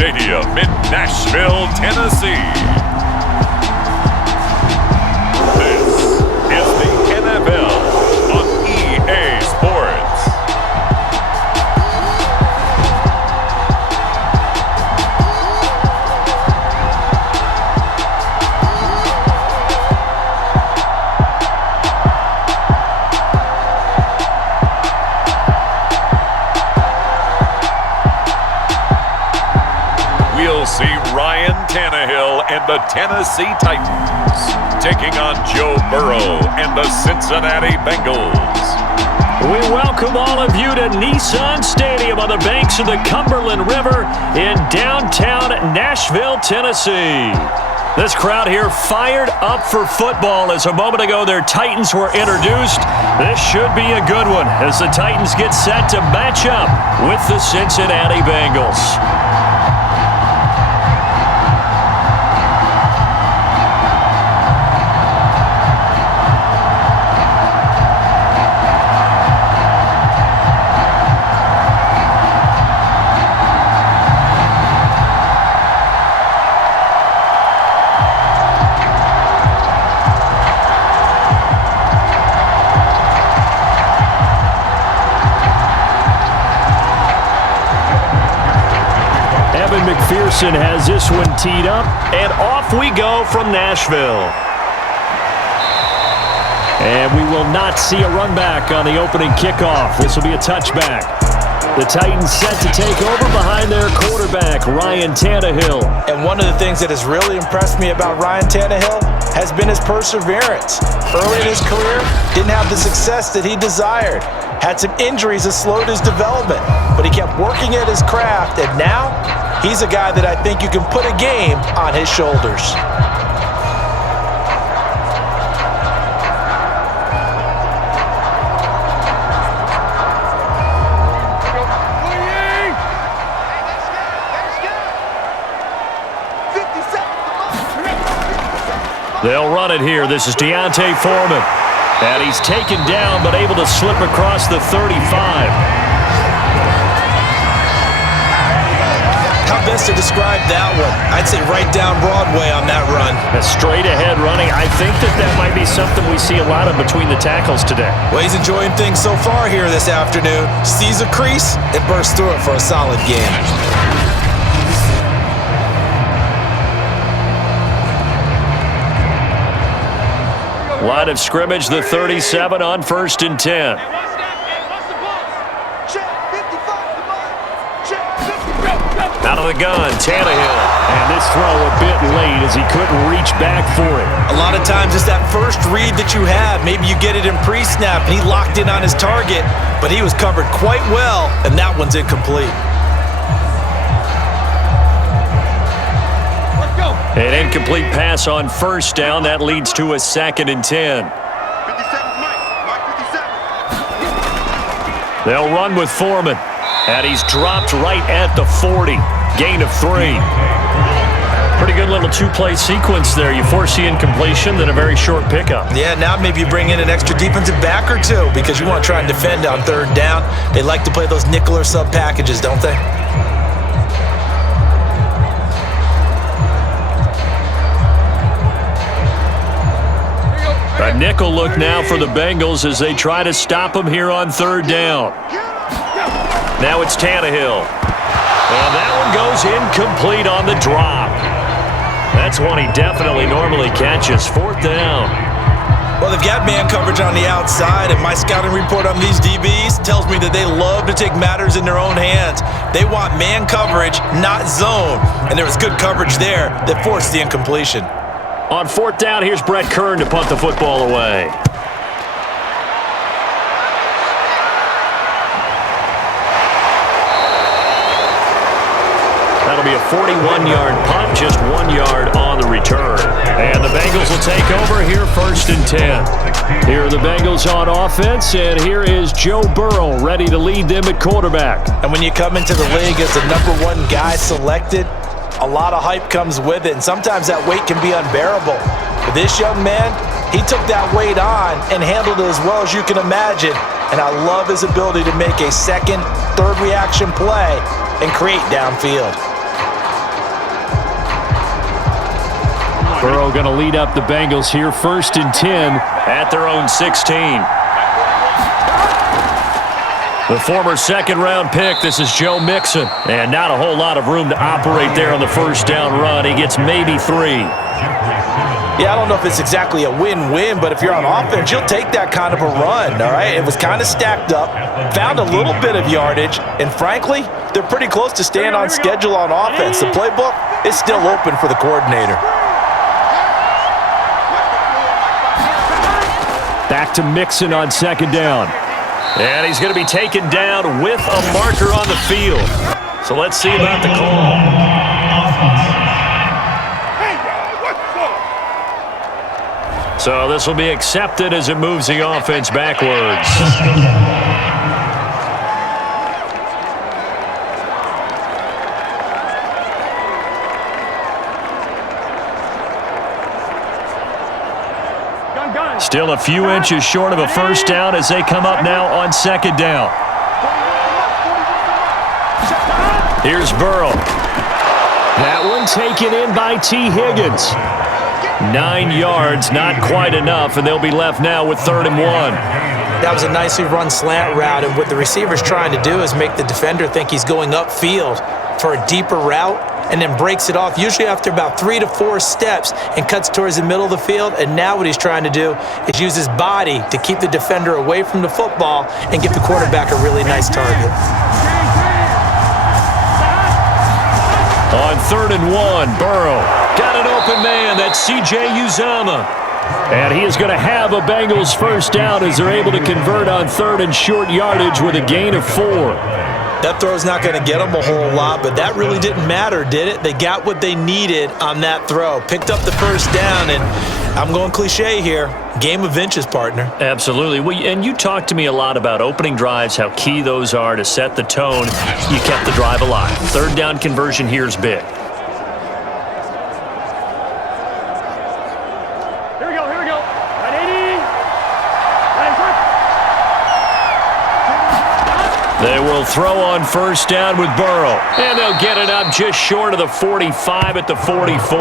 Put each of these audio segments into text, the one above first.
Stadium in Nashville, Tennessee. This is the NFL on EA Sports. We'll see Ryan Tannehill and the Tennessee Titans taking on Joe Burrow and the Cincinnati Bengals. We welcome all of you to Nissan Stadium on the banks of the Cumberland River in downtown Nashville, Tennessee. This crowd here fired up for football as a moment ago their Titans were introduced. This should be a good one as the Titans get set to match up with the Cincinnati Bengals. McPherson has this one teed up, and off we go from Nashville. And we will not see a run back on the opening kickoff. This will be a touchback. The Titans set to take over behind their quarterback, Ryan Tannehill. And one of the things that has really impressed me about Ryan Tannehill has been his perseverance. Early in his career, didn't have the success that he desired. Had some injuries that slowed his development, but he kept working at his craft, and now he's a guy that I think you can put a game on his shoulders. They'll run it here. This is Deontay Foreman. And he's taken down but able to slip across the 35. How best to describe that one? I'd say right down Broadway on that run. A straight ahead running. I think that might be something we see a lot of between the tackles today. Well, he's enjoying things so far here this afternoon. Sees a crease and bursts through it for a solid game. Line of scrimmage, the 37 on 1st and 10. Out of the gun, Tannehill. And this throw a bit late as he couldn't reach back for it. A lot of times it's that first read that you have. Maybe you get it in pre-snap and he locked in on his target, but he was covered quite well, and that one's incomplete. An incomplete pass on 1st down. That leads to a 2nd and 10. They'll run with Foreman. And he's dropped right at the 40. Gain of 3. Pretty good little two-play sequence there. You force the incompletion, then a very short pickup. Yeah, now maybe you bring in an extra defensive back or two because you want to try and defend on 3rd down. They like to play those nickel or sub packages, don't they? A nickel look now for the Bengals as they try to stop him here on 3rd down. Now it's Tannehill. And that one goes incomplete on the drop. That's one he definitely normally catches. 4th down. Well, they've got man coverage on the outside, and my scouting report on these DBs tells me that they love to take matters in their own hands. They want man coverage, not zone. And there was good coverage there that forced the incompletion. On 4th down, here's Brett Kern to punt the football away. That'll be a 41-yard punt, just 1 yard on the return. And the Bengals will take over here 1st and 10. Here are the Bengals on offense, and here is Joe Burrow ready to lead them at quarterback. And when you come into the league as the #1 guy selected, a lot of hype comes with it, and sometimes that weight can be unbearable. But this young man, he took that weight on and handled it as well as you can imagine. And I love his ability to make a second, third reaction play and create downfield. Burrow going to lead up the Bengals here, 1st and 10 at their own 16. The former second-round pick, this is Joe Mixon. And not a whole lot of room to operate there on the first down run. He gets maybe 3. Yeah, I don't know if it's exactly a win-win, but if you're on offense, you'll take that kind of a run, all right? It was kind of stacked up, found a little bit of yardage, and frankly, they're pretty close to staying on schedule on offense. The playbook is still open for the coordinator. Back to Mixon on 2nd down. And he's going to be taken down with a marker on the field. So let's see about the call. So this will be accepted as it moves the offense backwards. Still a few inches short of a first down as they come up now on 2nd down. Here's Burrow. That one taken in by T. Higgins. 9 yards, not quite enough, and they'll be left now with 3rd and 1. That was a nicely run slant route, and what the receiver's trying to do is make the defender think he's going upfield for a deeper route, and then breaks it off, usually after about 3 to 4 steps, and cuts towards the middle of the field. And now what he's trying to do is use his body to keep the defender away from the football and give the quarterback a really nice target. On 3rd and 1, Burrow got an open man. That's C.J. Uzomah. And he is going to have a Bengals first down as they're able to convert on 3rd and short yardage with a gain of 4. That throw's not going to get them a whole lot, but that really didn't matter, did it? They got what they needed on that throw. Picked up the first down, and I'm going cliche here. Game of inches, partner. Absolutely. Well, and you talked to me a lot about opening drives, how key those are to set the tone. You kept the drive alive. 3rd down conversion here is big. Here we go. 180. They will throw on first down with Burrow. And they'll get it up just short of the 45 at the 44.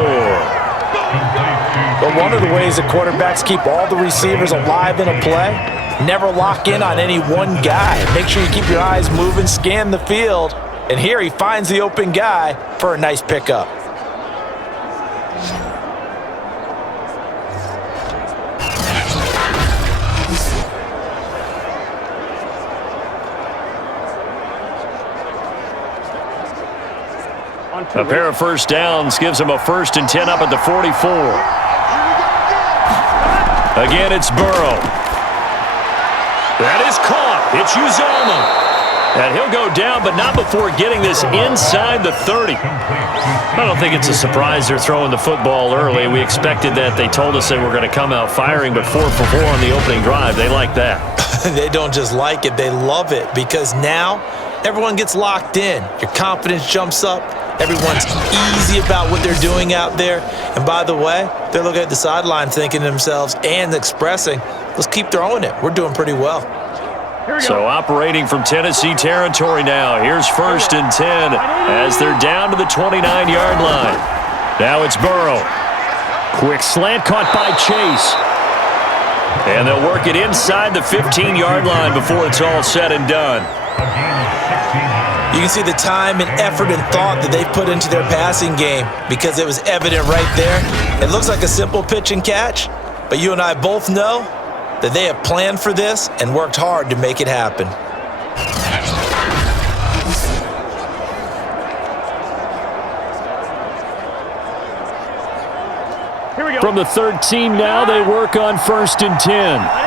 But one of the ways that quarterbacks keep all the receivers alive in a play, never lock in on any one guy. Make sure you keep your eyes moving, scan the field. And here he finds the open guy for a nice pickup. A pair of first downs gives him a 1st and 10 up at the 44. Again, it's Burrow. That is caught. It's Uzomah. And he'll go down, but not before getting this inside the 30. I don't think it's a surprise they're throwing the football early. We expected that. They told us they were going to come out firing, but 4 for 4 on the opening drive. They like that. They don't just like it, they love it, because now everyone gets locked in. Your confidence jumps up. Everyone's easy about what they're doing out there. And by the way, they're looking at the sideline thinking to themselves and expressing, let's keep throwing it. We're doing pretty well. So operating from Tennessee territory now. Here's 1st and 10 as they're down to the 29-yard line. Now it's Burrow. Quick slant caught by Chase. And they'll work it inside the 15-yard line before it's all said and done. You can see the time and effort and thought that they've put into their passing game because it was evident right there. It looks like a simple pitch and catch, but you and I both know that they have planned for this and worked hard to make it happen. Here we go. From the 13 now, they work on 1st and 10.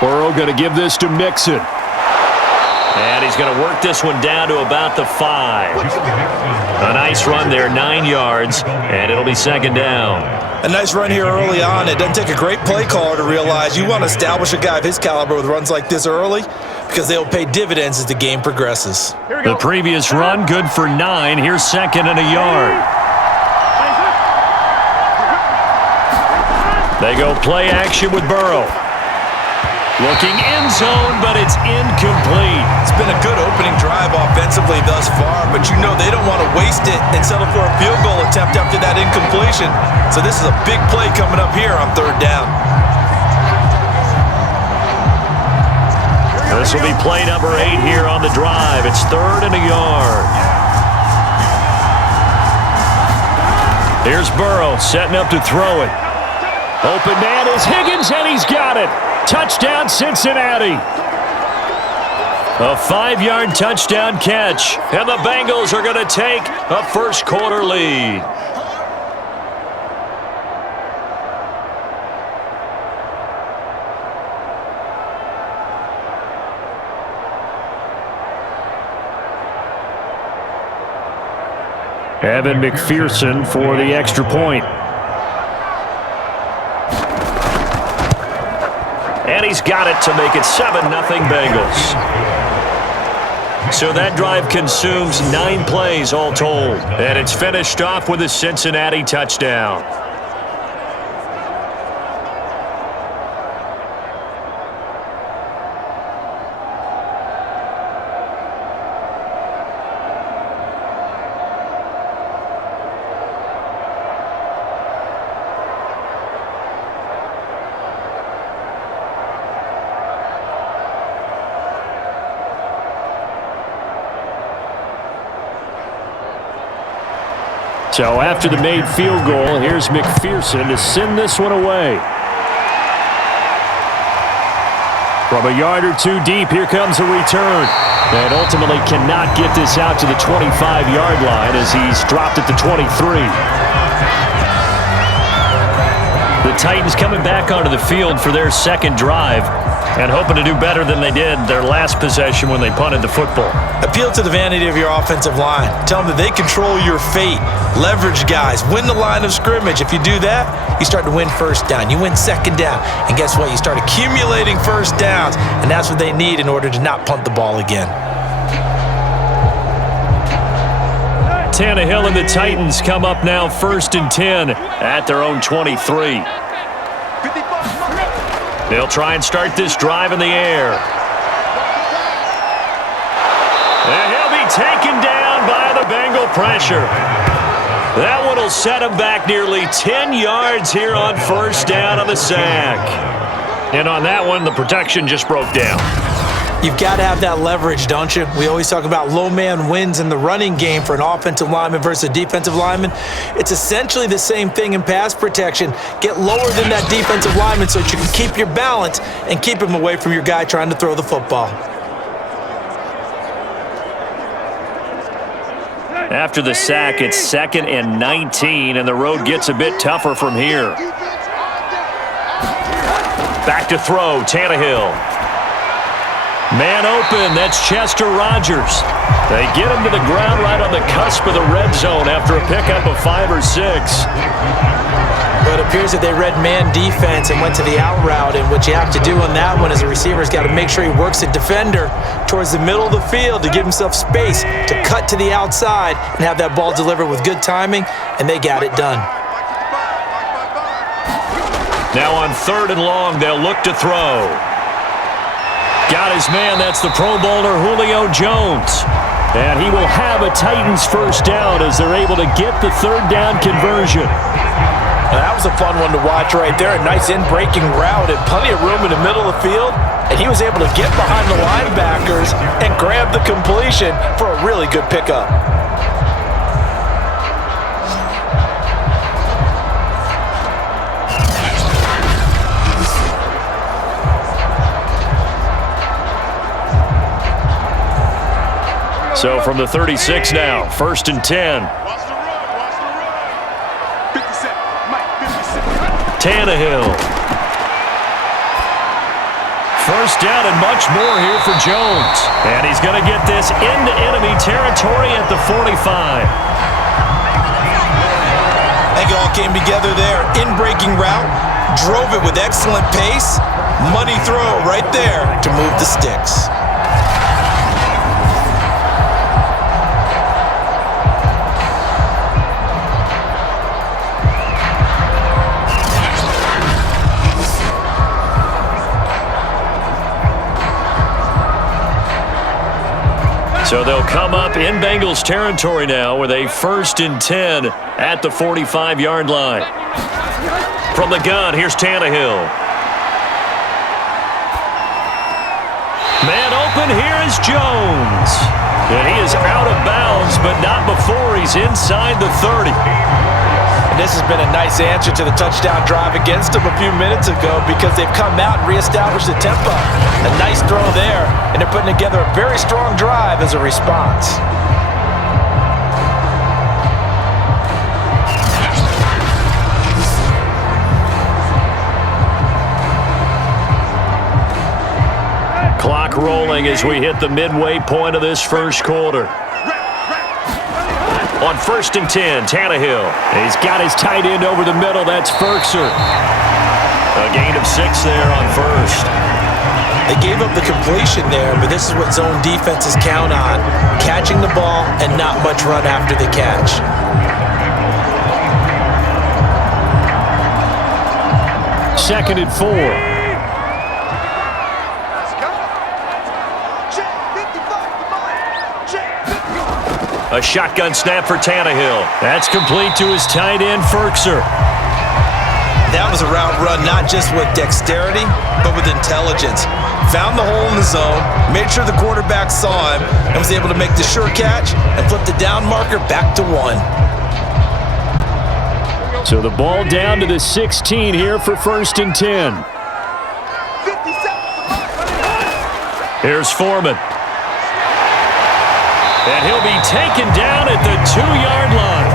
Burrow going to give this to Mixon. And he's going to work this one down to about the 5. A nice run there, 9 yards, and it'll be 2nd down. A nice run here early on. It doesn't take a great play caller to realize you want to establish a guy of his caliber with runs like this early because they'll pay dividends as the game progresses. The previous run, good for 9. Here's 2nd and a yard. They go play action with Burrow. Looking end zone, but it's incomplete. It's been a good opening drive offensively. impressively thus far, but you know they don't want to waste it and settle for a field goal attempt after that incompletion. So this is a big play coming up here on third down. This will be play number 8 here on the drive. It's 3rd and a yard. Here's Burrow setting up to throw it. Open man is Higgins, and he's got it. Touchdown, Cincinnati. A 5-yard touchdown catch, and the Bengals are going to take a first-quarter lead. Evan McPherson for the extra point. And he's got it to make it 7-0 Bengals. So that drive consumes 9 plays all told. And it's finished off with a Cincinnati touchdown. So after the made field goal, here's McPherson to send this one away. From a yard or 2 deep, here comes a return. And ultimately cannot get this out to the 25-yard line as he's dropped at the 23. The Titans coming back onto the field for their second drive and hoping to do better than they did their last possession when they punted the football. Appeal to the vanity of your offensive line. Tell them that they control your fate. Leverage guys. Win the line of scrimmage. If you do that, you start to win first down. You win second down. And guess what? You start accumulating first downs. And that's what they need in order to not punt the ball again. Tannehill and the Titans come up now 1st and 10 at their own 23. They'll try and start this drive in the air. And he'll be taken down by the Bengal pressure. That one will set him back nearly 10 yards here on first down on the sack. And on that one, the protection just broke down. You've got to have that leverage, don't you? We always talk about low man wins in the running game for an offensive lineman versus a defensive lineman. It's essentially the same thing in pass protection. Get lower than that defensive lineman so that you can keep your balance and keep him away from your guy trying to throw the football. After the sack, it's 2nd and 19, and the road gets a bit tougher from here. Back to throw, Tannehill. Man open, that's Chester Rogers. They get him to the ground right on the cusp of the red zone after a pickup of 5 or 6. But it appears that they read man defense and went to the out route, and what you have to do on that one as a receiver is got to make sure he works a defender towards the middle of the field to give himself space to cut to the outside and have that ball delivered with good timing, and they got it done. Now on 3rd and long, they'll look to throw. Got his man, that's the Pro Bowler Julio Jones. And he will have a Titans first down as they're able to get the 3rd down conversion. Now that was a fun one to watch right there. A nice in-breaking route and plenty of room in the middle of the field. And he was able to get behind the linebackers and grab the completion for a really good pickup. So from the 36 now, 1st and 10. Tannehill. First down and much more here for Jones. And he's going to get this into enemy territory at the 45. I think it all came together there. In-breaking route, drove it with excellent pace. Money throw right there to move the sticks. So they'll come up in Bengals territory now with a 1st and 10 at the 45-yard line. From the gun, here's Tannehill. Man open, here is Jones. And he is out of bounds, but not before he's inside the 30. And this has been a nice answer to the touchdown drive against them a few minutes ago because they've come out and reestablished the tempo. A nice throw there, and they're putting together a very strong drive as a response. Clock rolling as we hit the midway point of this first quarter. On 1st and 10, Tannehill. He's got his tight end over the middle. That's Ferkser. A gain of 6 there on 1st. They gave up the completion there, but this is what zone defenses count on. Catching the ball and not much run after the catch. 2nd and 4. A shotgun snap for Tannehill. That's complete to his tight end, Ferkser. That was a route run not just with dexterity, but with intelligence. Found the hole in the zone, made sure the quarterback saw him, and was able to make the sure catch and flip the down marker back to 1. So the ball down to the 16 here for 1st and 10. Here's Foreman. And he'll be taken down at the 2-yard line.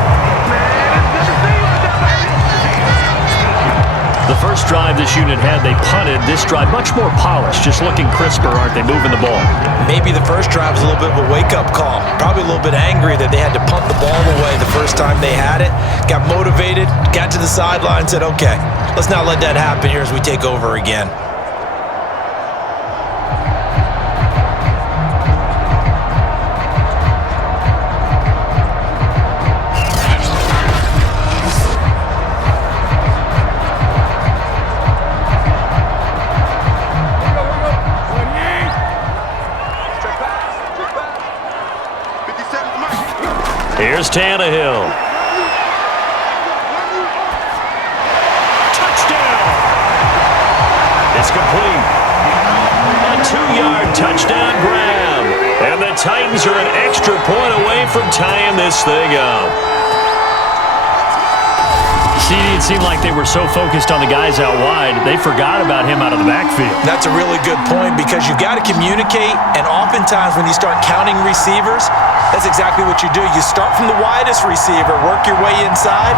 The first drive this unit had, they punted. This drive, much more polished, just looking crisper, aren't they, moving the ball? Maybe the first drive was a little bit of a wake-up call. Probably a little bit angry that they had to punt the ball away the first time they had it. Got motivated, got to the sideline, said, okay, let's not let that happen here as we take over again. Here's Tannehill. Touchdown! It's complete. A 2-yard touchdown grab. And the Titans are an extra point away from tying this thing up. See, it seemed like they were so focused on the guys out wide, they forgot about him out of the backfield. That's a really good point because you got to communicate, and oftentimes when you start counting receivers, that's exactly what you do. You start from the widest receiver, work your way inside.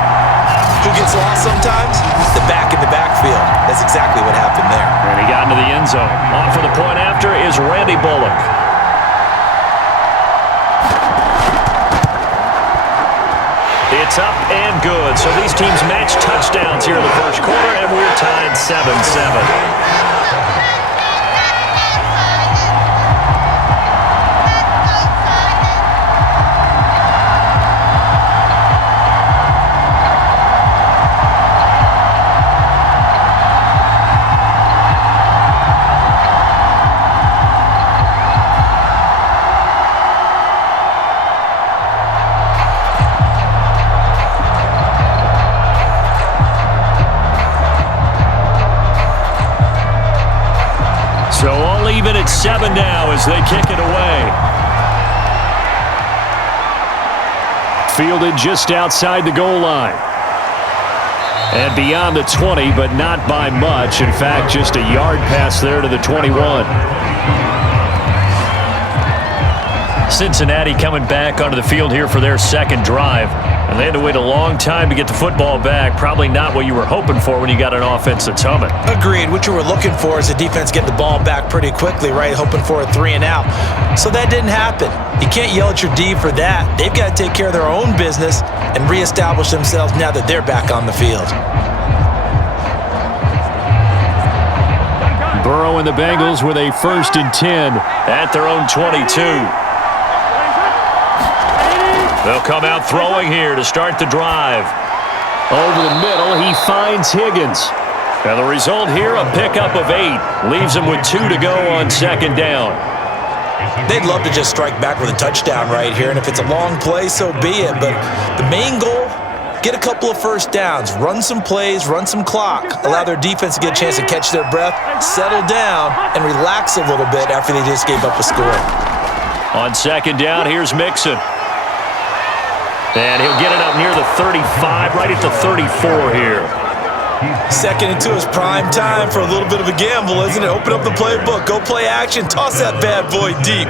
Who gets lost sometimes? The back in the backfield. That's exactly what happened there. And he got into the end zone. On for the point after is Randy Bullock. It's up and good. So these teams match touchdowns here in the first quarter, and we're tied 7-7. So all even at 7 now as they kick it away. Fielded just outside the goal line. And beyond the 20, but not by much. In fact, just a yard pass there to the 21. Cincinnati coming back onto the field here for their second drive. And they had to wait a long time to get the football back. Probably not what you were hoping for when you got an offense that's humming. Agreed. What you were looking for is the defense get the ball back pretty quickly, right? Hoping for a 3-and-out. So that didn't happen. You can't yell at your D for that. They've got to take care of their own business and reestablish themselves now that they're back on the field. Burrow and the Bengals with a 1st and 10 at their own 22. They'll come out throwing here to start the drive. Over the middle, he finds Higgins. And the result here, a pickup of 8. Leaves him with 2 to go on 2nd down. They'd love to just strike back with a touchdown right here, and if it's a long play, so be it. But the main goal, get a couple of first downs, run some plays, run some clock, allow their defense to get a chance to catch their breath, settle down, and relax a little bit after they just gave up a score. On second down, here's Mixon. And he'll get it up near the 35, right at the 34 here. Second into his prime time for a little bit of a gamble, isn't it? Open up the playbook, go play action, toss that bad boy deep.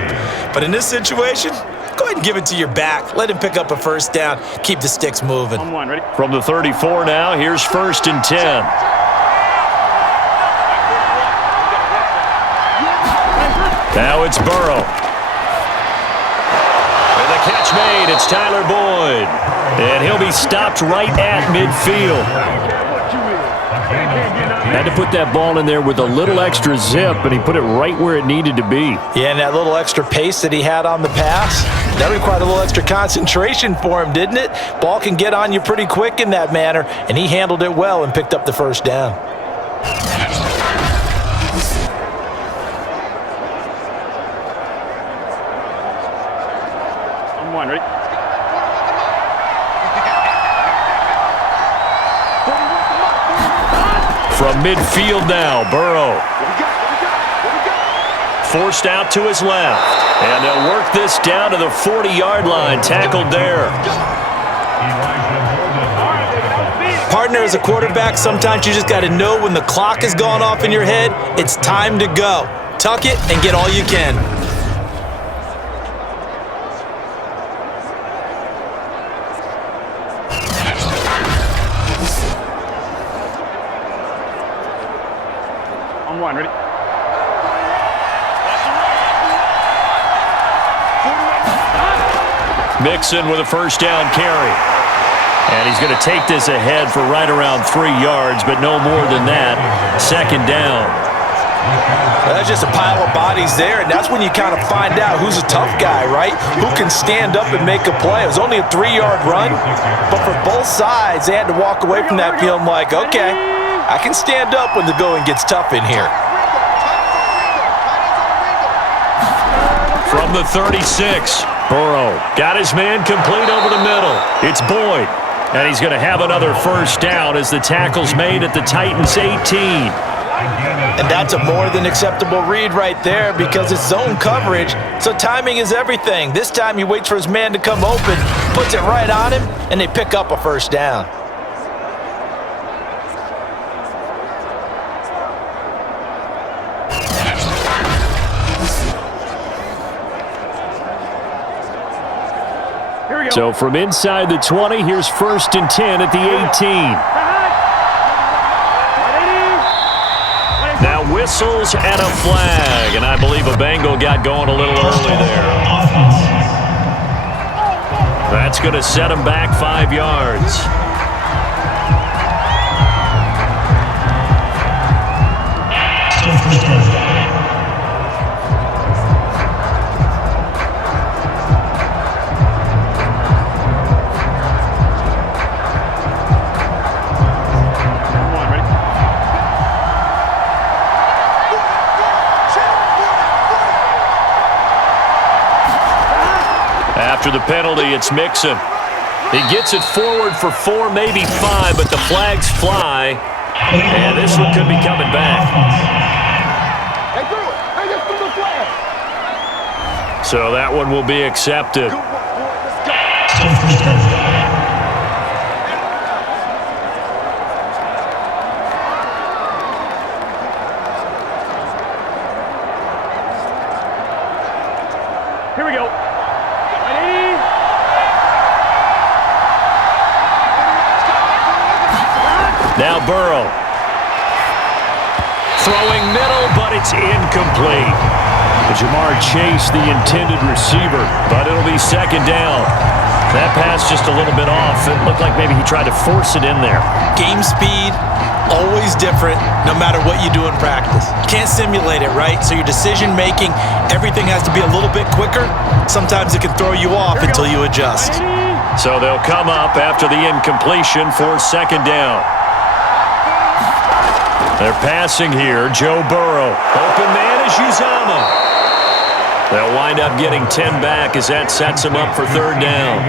But in this situation, go ahead and give it to your back. Let him pick up a first down. Keep the sticks moving. Ready? From the 34 now, here's 1st and 10. Now it's Burrow. And the catch made. It's Tyler Boyd. And he'll be stopped right at midfield. Had to put that ball in there with a little extra zip, and he put it right where it needed to be. Yeah, and that little extra pace that he had on the pass, that required a little extra concentration for him, didn't it? Ball can get on you pretty quick in that manner, and he handled it well and picked up the first down. Ready? From midfield now, Burrow. Forced out to his left. And they'll work this down to the 40-yard line. Tackled there. Partner, as a quarterback, sometimes you just got to know when the clock has gone off in your head, it's time to go. Tuck it and get all you can. Ready? Mixon with a first down carry. And he's going to take this ahead for right around 3 yards, but no more than that. Second down. Well, that's just a pile of bodies there, and that's when you kind of find out who's a tough guy, right? Who can stand up and make a play. It was only a 3-yard run, but for both sides, they had to walk away from that feeling like, okay, I can stand up when the going gets tough in here. From the 36, Burrow got his man complete over the middle. It's Boyd, and he's going to have another first down as the tackle's made at the Titans' 18. And that's a more than acceptable read right there because it's zone coverage, so timing is everything. This time he waits for his man to come open, puts it right on him, and they pick up a first down. So from inside the 20, here's 1st and 10 at the 18. Now whistles and a flag, and I believe a Bengal got going a little early there. That's going to set him back 5 yards. After the penalty, it's Mixon. He gets it forward for 4, maybe 5, but the flags fly, and this one could be coming back. So that one will be accepted. Here we go. Now Burrow. Throwing middle, but it's incomplete. Jamar Chase, the intended receiver, but it'll be second down. That pass just a little bit off. It looked like maybe he tried to force it in there. Game speed, always different, no matter what you do in practice. Can't simulate it, right? So your decision-making, everything has to be a little bit quicker. Sometimes it can throw you off until you adjust. So they'll come up after the incompletion for second down. They're passing here. Joe Burrow. Open man is Uzama. They'll wind up getting 10 back as that sets them up for third down.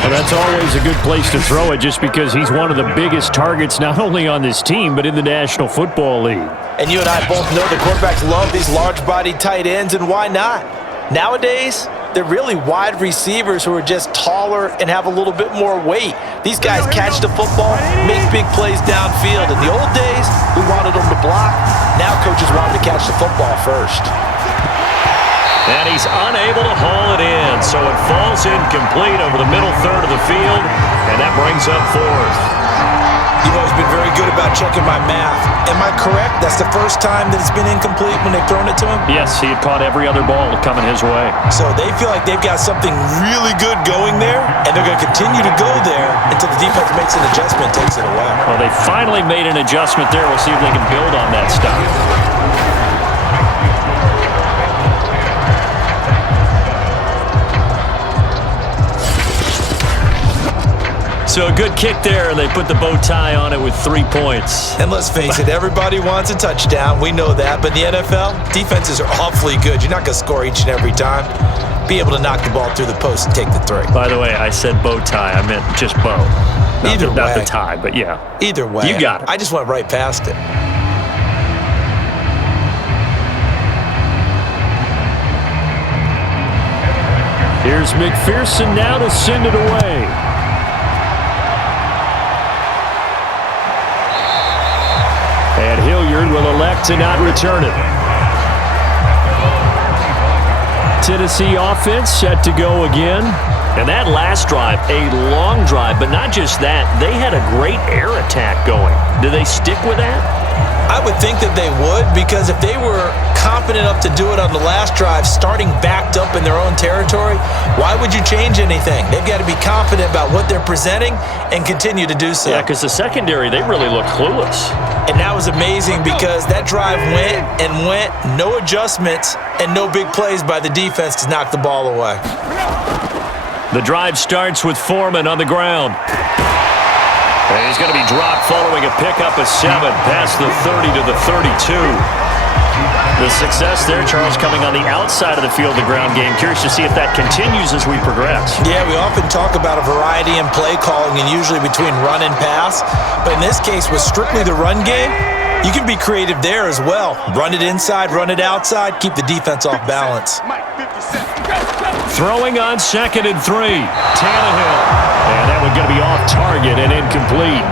Well, that's always a good place to throw it just because he's one of the biggest targets not only on this team but in the National Football League. And you and I both know the quarterbacks love these large-bodied tight ends, and why not? Nowadays, they're really wide receivers who are just taller and have a little bit more weight. These guys catch the football, make big plays downfield. In the old days, we wanted them to block. Now coaches want them to catch the football first. And he's unable to haul it in, so it falls incomplete over the middle third of the field, and that brings up fourth. You've always been very good about checking my math. Am I correct? That's the first time that it's been incomplete when they've thrown it to him? Yes, he had caught every other ball coming his way. So they feel like they've got something really good going there, and they're going to continue to go there until the defense makes an adjustment and takes it away. Well, they finally made an adjustment there. We'll see if they can build on that stuff. So a good kick there, and they put the bow tie on it with 3 points. And let's face it, everybody wants a touchdown. We know that. But in the NFL, defenses are awfully good. You're not going to score each and every time. Be able to knock the ball through the post and take the 3. By the way, I said bow tie. I meant just bow. Not the tie, but yeah. Either way. You got it. I just went right past it. Here's McPherson now to send it away. And Hilliard will elect to not return it. Tennessee offense set to go again. And that last drive, a long drive, but not just that. They had a great air attack going. Do they stick with that? I would think that they would, because if they were confident enough to do it on the last drive, starting backed up in their own territory, why would you change anything? They've got to be confident about what they're presenting and continue to do so. Yeah, because the secondary, they really look clueless. And that was amazing because that drive went and went, no adjustments, and no big plays by the defense to knock the ball away. The drive starts with Foreman on the ground. And he's going to be dropped following a pickup of 7 past the 30 to the 32. The success there, Charles, coming on the outside of the field, the ground game. Curious to see if that continues as we progress. Yeah, we often talk about a variety in play calling and usually between run and pass. But in this case, with strictly the run game, you can be creative there as well. Run it inside, run it outside, keep the defense off balance. Throwing on 2nd and 3. Tannehill. And that one going to be off target and incomplete.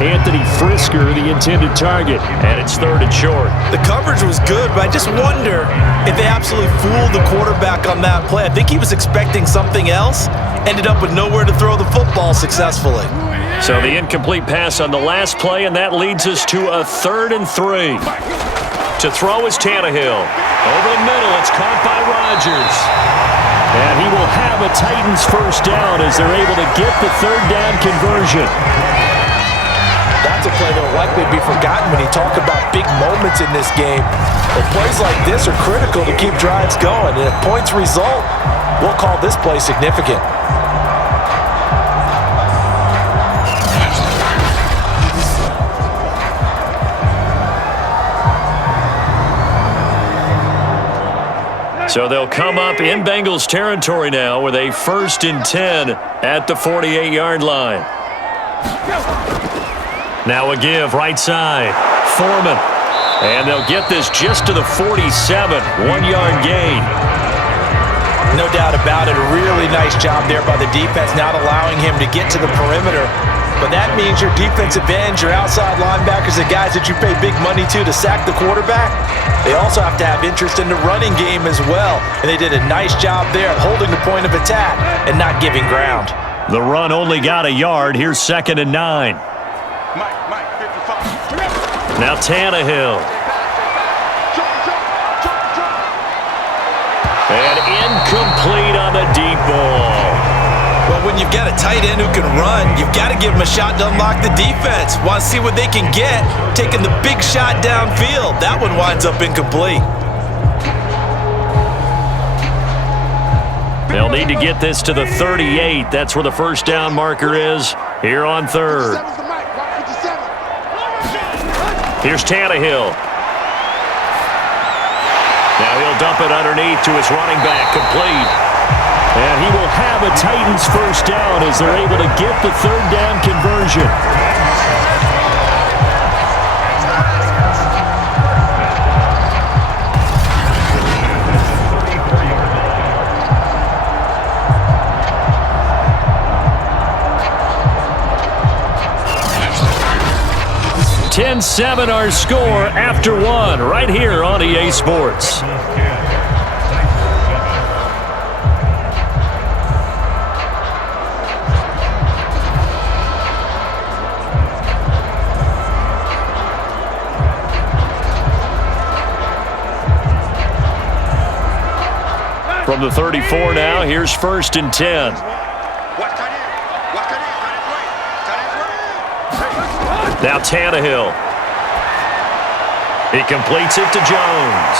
Anthony Frisker, the intended target. And it's 3rd and short. The coverage was good, but I just wonder if they absolutely fooled the quarterback on that play. I think he was expecting something else. Ended up with nowhere to throw the football successfully. So the incomplete pass on the last play, and that leads us to a 3rd and 3. To throw is Tannehill. Over the middle, it's caught by Rodgers. And he will have a Titans first down as they're able to get the 3rd down conversion. That's a play that will likely be forgotten when you talk about big moments in this game. But plays like this are critical to keep drives going. And if points result, we'll call this play significant. So they'll come up in Bengals territory now with a 1st and 10 at the 48-yard line. Now a give right side. Foreman. And they'll get this just to the 47. 1-yard gain. No doubt about it. A really nice job there by the defense, not allowing him to get to the perimeter. But that means your defensive ends, your outside linebackers, the guys that you pay big money to sack the quarterback, they also have to have interest in the running game as well. And they did a nice job there of holding the point of attack and not giving ground. The run only got a yard. Here's 2nd and 9. Now Tannehill. And incomplete on the deep ball. Well, when you've got a tight end who can run, you've got to give him a shot to unlock the defense. Want to see what they can get, taking the big shot downfield. That one winds up incomplete. They'll need to get this to the 38. That's where the first down marker is here on 3rd. Here's Tannehill. Now Now he'll dump it underneath to his running back, complete. And he will have a Titans first down as they're able to get the third down conversion. $10-7 our score after one right here on EA Sports. From the 34 now, here's 1st and 10. Now Tannehill. He completes it to Jones.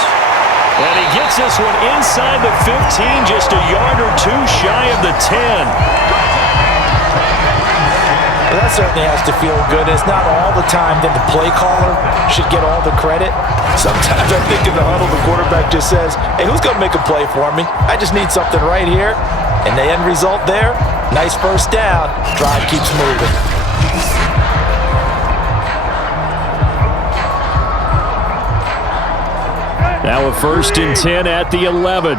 And he gets this one inside the 15, just a yard or two shy of the 10. Well, that certainly has to feel good. It's not all the time that the play caller should get all the credit. Sometimes I think in the huddle, the quarterback just says, hey, who's going to make a play for me? I just need something right here. And the end result there, nice first down. Drive keeps moving. Now a 1st and 10 at the 11.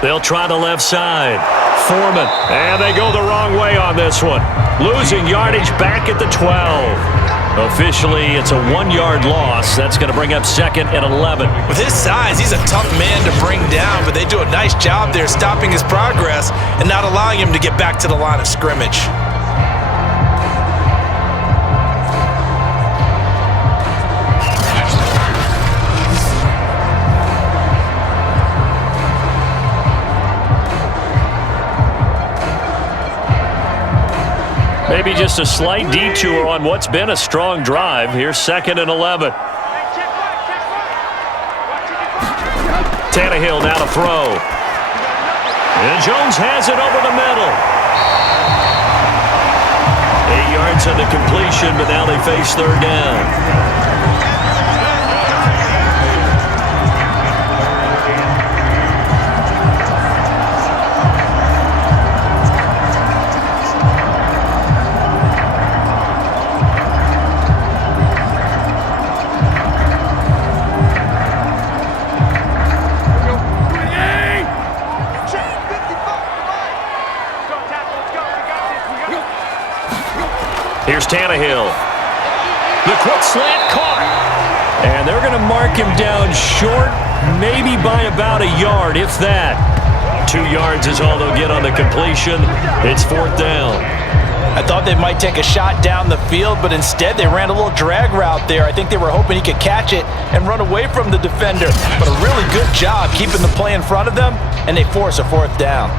They'll try the left side. Foreman. And they go the wrong way on this one. Losing yardage back at the 12. Officially, it's a 1-yard loss. That's going to bring up 2nd and 11. With his size, he's a tough man to bring down, but they do a nice job there stopping his progress and not allowing him to get back to the line of scrimmage. Maybe just a slight detour on what's been a strong drive. Here's 2nd and 11. Tannehill now to throw. And Jones has it over the middle. 8 yards on the completion, but now they face 3rd down. Here's Tannehill. The quick slant caught. And they're going to mark him down short, maybe by about a yard, if that. 2 yards is all they'll get on the completion. It's 4th down. I thought they might take a shot down the field, but instead they ran a little drag route there. I think they were hoping he could catch it and run away from the defender. But a really good job keeping the play in front of them, and they force a 4th down.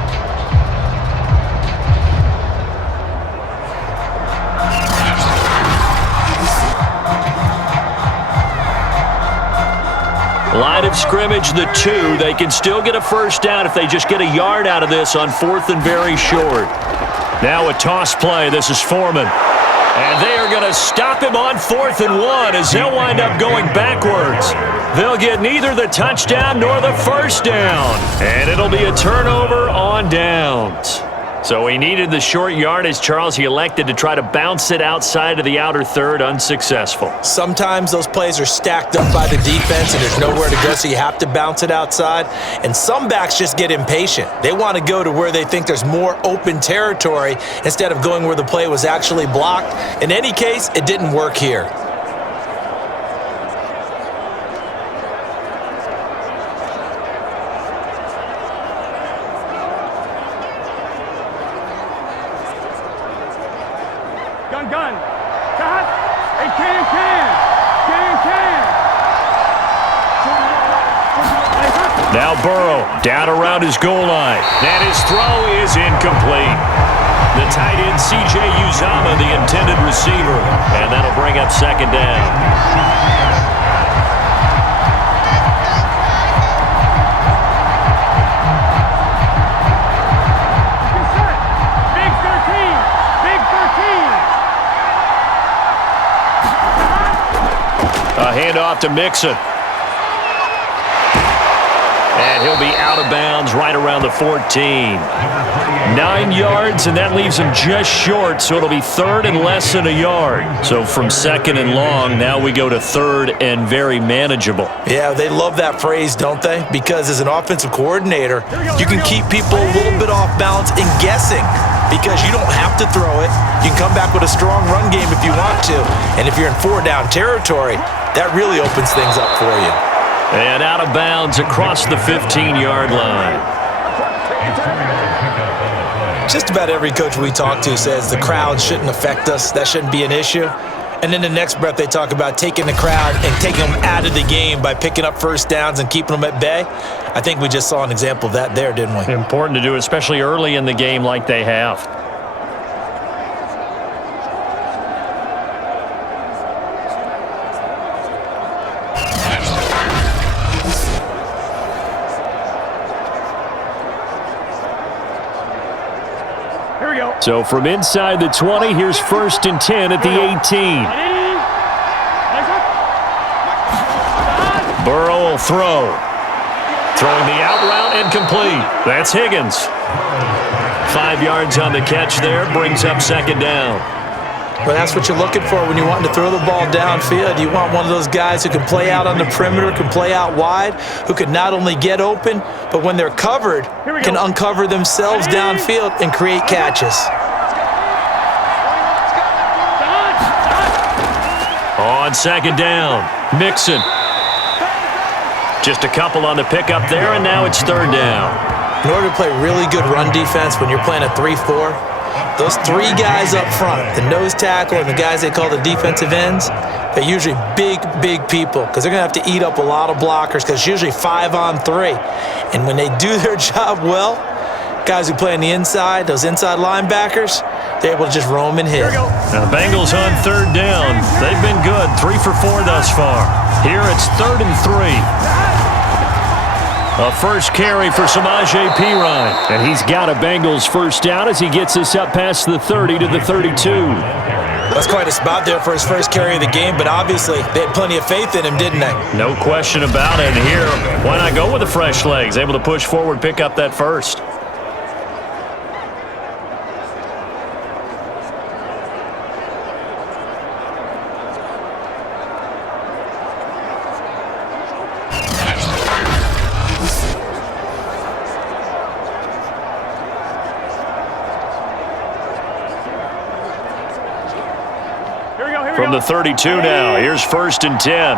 Line of scrimmage, the 2. They can still get a first down if they just get a yard out of this on 4th and very short. Now a toss play. This is Foreman. And they are going to stop him on 4th and 1 as they'll wind up going backwards. They'll get neither the touchdown nor the first down. And it'll be a turnover on downs. So he needed the short yardage, Charles. He elected to try to bounce it outside of the outer third, unsuccessful. Sometimes those plays are stacked up by the defense and there's nowhere to go, so you have to bounce it outside. And some backs just get impatient. They want to go to where they think there's more open territory instead of going where the play was actually blocked. In any case, it didn't work here. Now Burrow down around his goal line. And his throw is incomplete. The tight end, C.J. Uzomah, the intended receiver. And that'll bring up 2nd down. A handoff to Mixon. And he'll be out of bounds right around the 14. 9 yards, and that leaves him just short, so it'll be third and less than a yard. So from second and long, now we go to third and very manageable. Yeah, they love that phrase, don't they? Because as an offensive coordinator, you can keep people a little bit off balance and guessing because you don't have to throw it. You can come back with a strong run game if you want to. And if you're in 4-down territory, that really opens things up for you. And out of bounds across the 15-yard line. Just about every coach we talk to says the crowd shouldn't affect us. That shouldn't be an issue. And then the next breath they talk about taking the crowd and taking them out of the game by picking up first downs and keeping them at bay. I think we just saw an example of that there, didn't we? Important to do, especially early in the game like they have. So from inside the 20, here's 1st and 10 at the 18. Burrow will throw. Throwing the out route and complete. That's Higgins. 5 yards on the catch there, brings up 2nd down. Well, that's what you're looking for when you're wanting to throw the ball downfield. You want one of those guys who can play out on the perimeter, can play out wide, who can not only get open, but when they're covered, can uncover themselves downfield and create catches. On 2nd down, Mixon. Just a couple on the pickup there, and now it's 3rd down. In order to play really good run defense when you're playing a 3-4, those 3 guys up front, the nose tackle and the guys they call the defensive ends, they're usually big people because they're going to have to eat up a lot of blockers because it's usually 5-on-3. And when they do their job well, guys who play on the inside, those inside linebackers, they're able to just roam and hit. Now the Bengals on 3rd down. They've been good, 3 for 4 thus far. Here it's 3rd and 3. A first carry for Samaje Perine. And he's got a Bengals first down as he gets us up past the 30 to the 32. That's quite a spot there for his first carry of the game, but obviously they had plenty of faith in him, didn't they? No question about it. And here, why not go with the fresh legs? Able to push forward, pick up that first. From the 32 now, here's 1st and 10.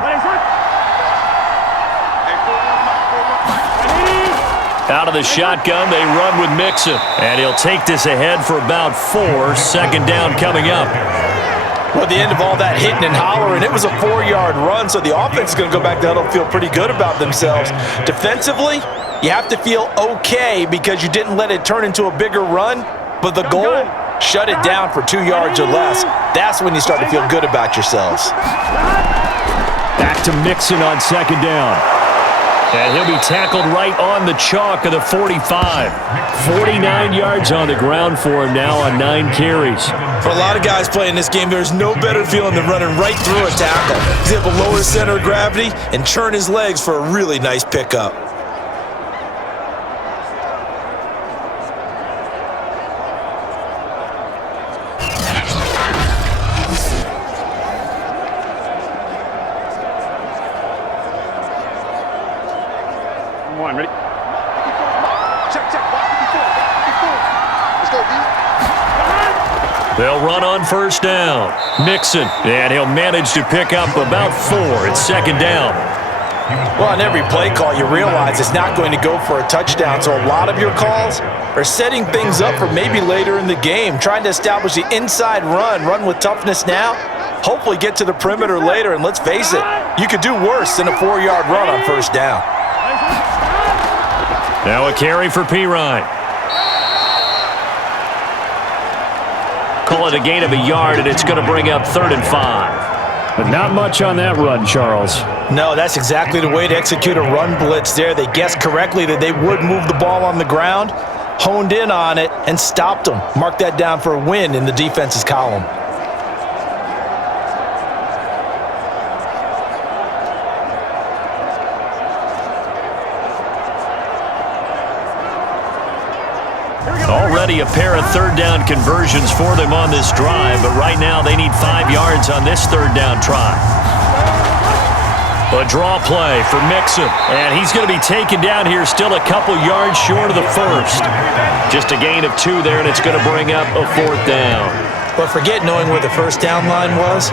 Out of the shotgun, they run with Mixon. And he'll take this ahead for about 4. 2nd down coming up. Well, at the end of all that hitting and hollering, it was a 4-yard run, so the offense is going to go back to huddle and feel pretty good about themselves. Defensively, you have to feel okay because you didn't let it turn into a bigger run, but the goal, shut it down for 2 yards or less. That's when you start to feel good about yourselves. Back to Mixon on 2nd down. And he'll be tackled right on the chalk of the 45. 49 yards on the ground for him now on 9 carries. For a lot of guys playing this game, there's no better feeling than running right through a tackle. He's able to lower his center of gravity and churn his legs for a really nice pickup. They'll run on 1st down. Mixon, and he'll manage to pick up about 4. It's 2nd down. Well, on every play call, you realize it's not going to go for a touchdown, so a lot of your calls are setting things up for maybe later in the game, trying to establish the inside run with toughness now, hopefully get to the perimeter later, and let's face it, you could do worse than a 4-yard run on 1st down. Now a carry for Perine. Call it a gain of a yard, and it's going to bring up 3rd and 5. But not much on that run, Charles. No, that's exactly the way to execute a run blitz there. They guessed correctly that they would move the ball on the ground, honed in on it, and stopped them. Mark that down for a win in the defense's column. Already a pair of third down conversions for them on this drive, but right now they need 5 yards on this third down try. A draw play for Mixon, and he's going to be taken down here still a couple yards short of the first. Just a gain of 2 there, and it's going to bring up a 4th down. But forget knowing where the first down line was.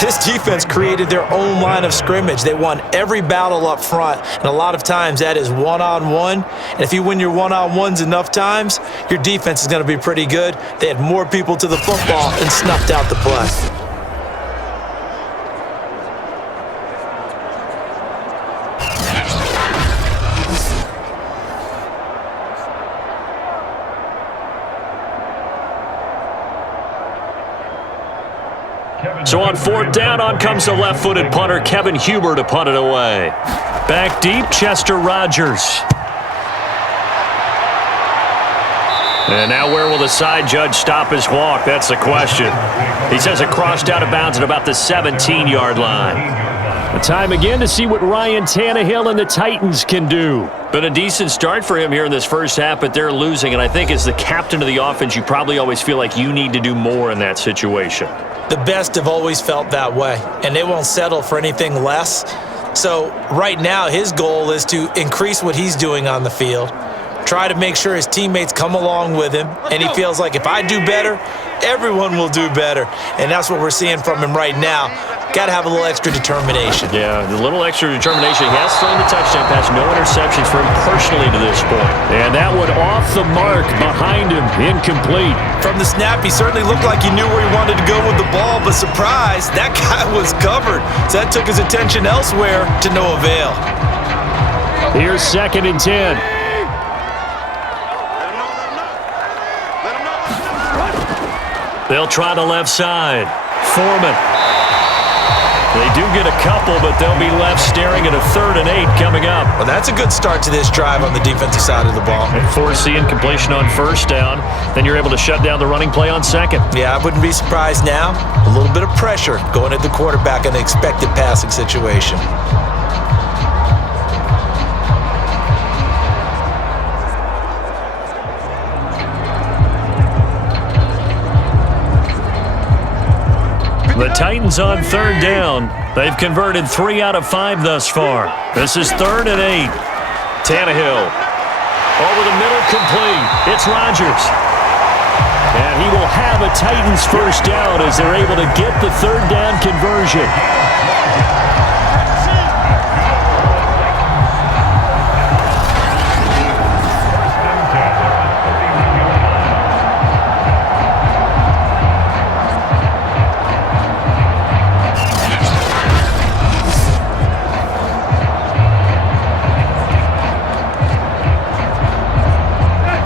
This defense created their own line of scrimmage. They won every battle up front, and a lot of times that is one-on-one. And if you win your one-on-ones enough times, your defense is going to be pretty good. They had more people to the football and snuffed out the play. So on 4th down, on comes the left-footed punter, Kevin Huber, to punt it away. Back deep, Chester Rogers. And now where will the side judge stop his walk? That's the question. He says it crossed out of bounds at about the 17-yard line. The time again to see what Ryan Tannehill and the Titans can do. Been a decent start for him here in this first half, but they're losing. And I think as the captain of the offense, you probably always feel like you need to do more in that situation. The best have always felt that way, and they won't settle for anything less. So right now, his goal is to increase what he's doing on the field, try to make sure his teammates come along with him, and he feels like if I do better, everyone will do better. And that's what we're seeing from him right now. Got to have a little extra determination. Yeah, a little extra determination. He has thrown the touchdown pass, no interceptions for him personally to this point. And that one off the mark behind him, incomplete. From the snap, he certainly looked like he knew where he wanted to go with the ball, but surprise, that guy was covered. So that took his attention elsewhere to no avail. Here's 2nd and 10. They'll try the left side. Foreman. They do get a couple, but they'll be left staring at a 3rd and 8 coming up. Well, that's a good start to this drive on the defensive side of the ball. And force the incompletion on 1st down. Then you're able to shut down the running play on 2nd. Yeah, I wouldn't be surprised now. A little bit of pressure going at the quarterback in an expected passing situation. The Titans on 3rd down. They've converted 3 out of 5 thus far. This is 3rd and 8. Tannehill. Over the middle, complete. It's Rodgers. And he will have a Titans first down as they're able to get the 3rd down conversion.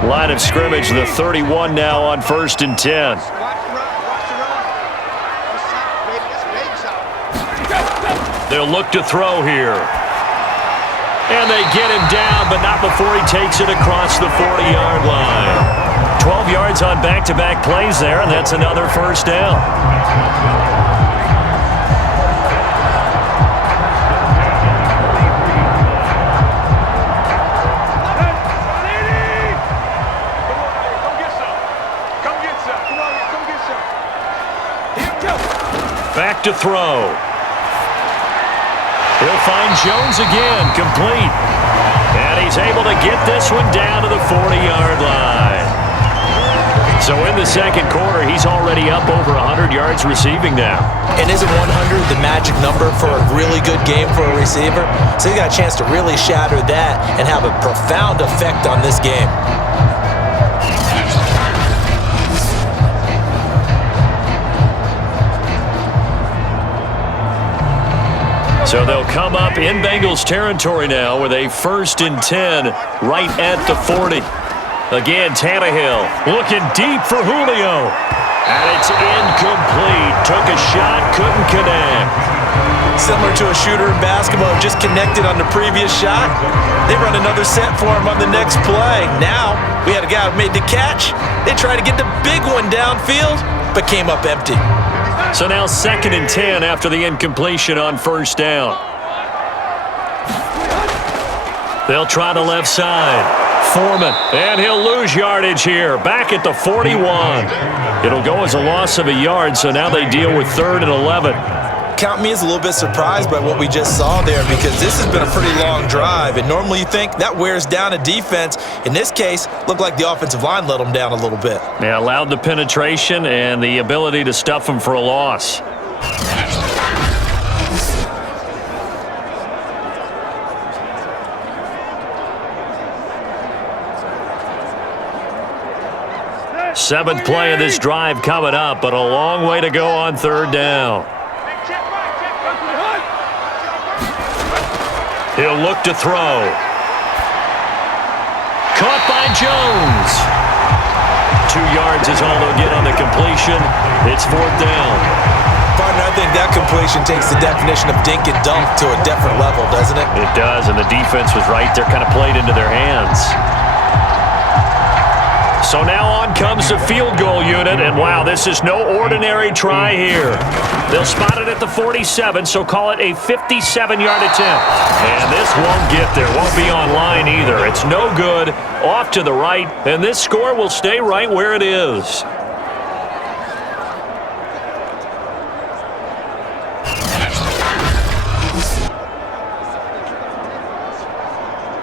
Line of scrimmage, the 31 now on 1st and 10. They'll look to throw here. And they get him down, but not before he takes it across the 40-yard line. 12 yards on back-to-back plays there, and that's another first down. Back to throw. He'll find Jones again, complete. And he's able to get this one down to the 40-yard line. So in the second quarter, he's already up over 100 yards receiving now. And isn't 100 the magic number for a really good game for a receiver? So he got a chance to really shatter that and have a profound effect on this game. So they'll come up in Bengals territory now with a 1st and 10 right at the 40. Again, Tannehill looking deep for Julio. And it's incomplete. Took a shot, couldn't connect. Similar to a shooter in basketball, just connected on the previous shot. They run another set for him on the next play. Now, we had a guy who made the catch. They tried to get the big one downfield, but came up empty. So now 2nd and 10 after the incompletion on 1st down. They'll try the left side. Foreman, and he'll lose yardage here, back at the 41. It'll go as a loss of a yard, so now they deal with 3rd and 11. Count me as a little bit surprised by what we just saw there, because this has been a pretty long drive, and normally you think that wears down a defense. In this case, looked like the offensive line let them down a little bit. Yeah, allowed the penetration and the ability to stuff them for a loss. Seventh play of this drive coming up, but a long way to go on 3rd down. He'll look to throw. Caught by Jones. 2 yards is all they'll get on the completion. It's 4th down. Partner, I think that completion takes the definition of dink and dunk to a different level, doesn't it? It does, and the defense was right there, kind of played into their hands. So now on comes the field goal unit, and wow, this is no ordinary try here. They'll spot it at the 47, so call it a 57-yard attempt. And this won't get there, won't be on line either. It's no good, off to the right, and this score will stay right where it is.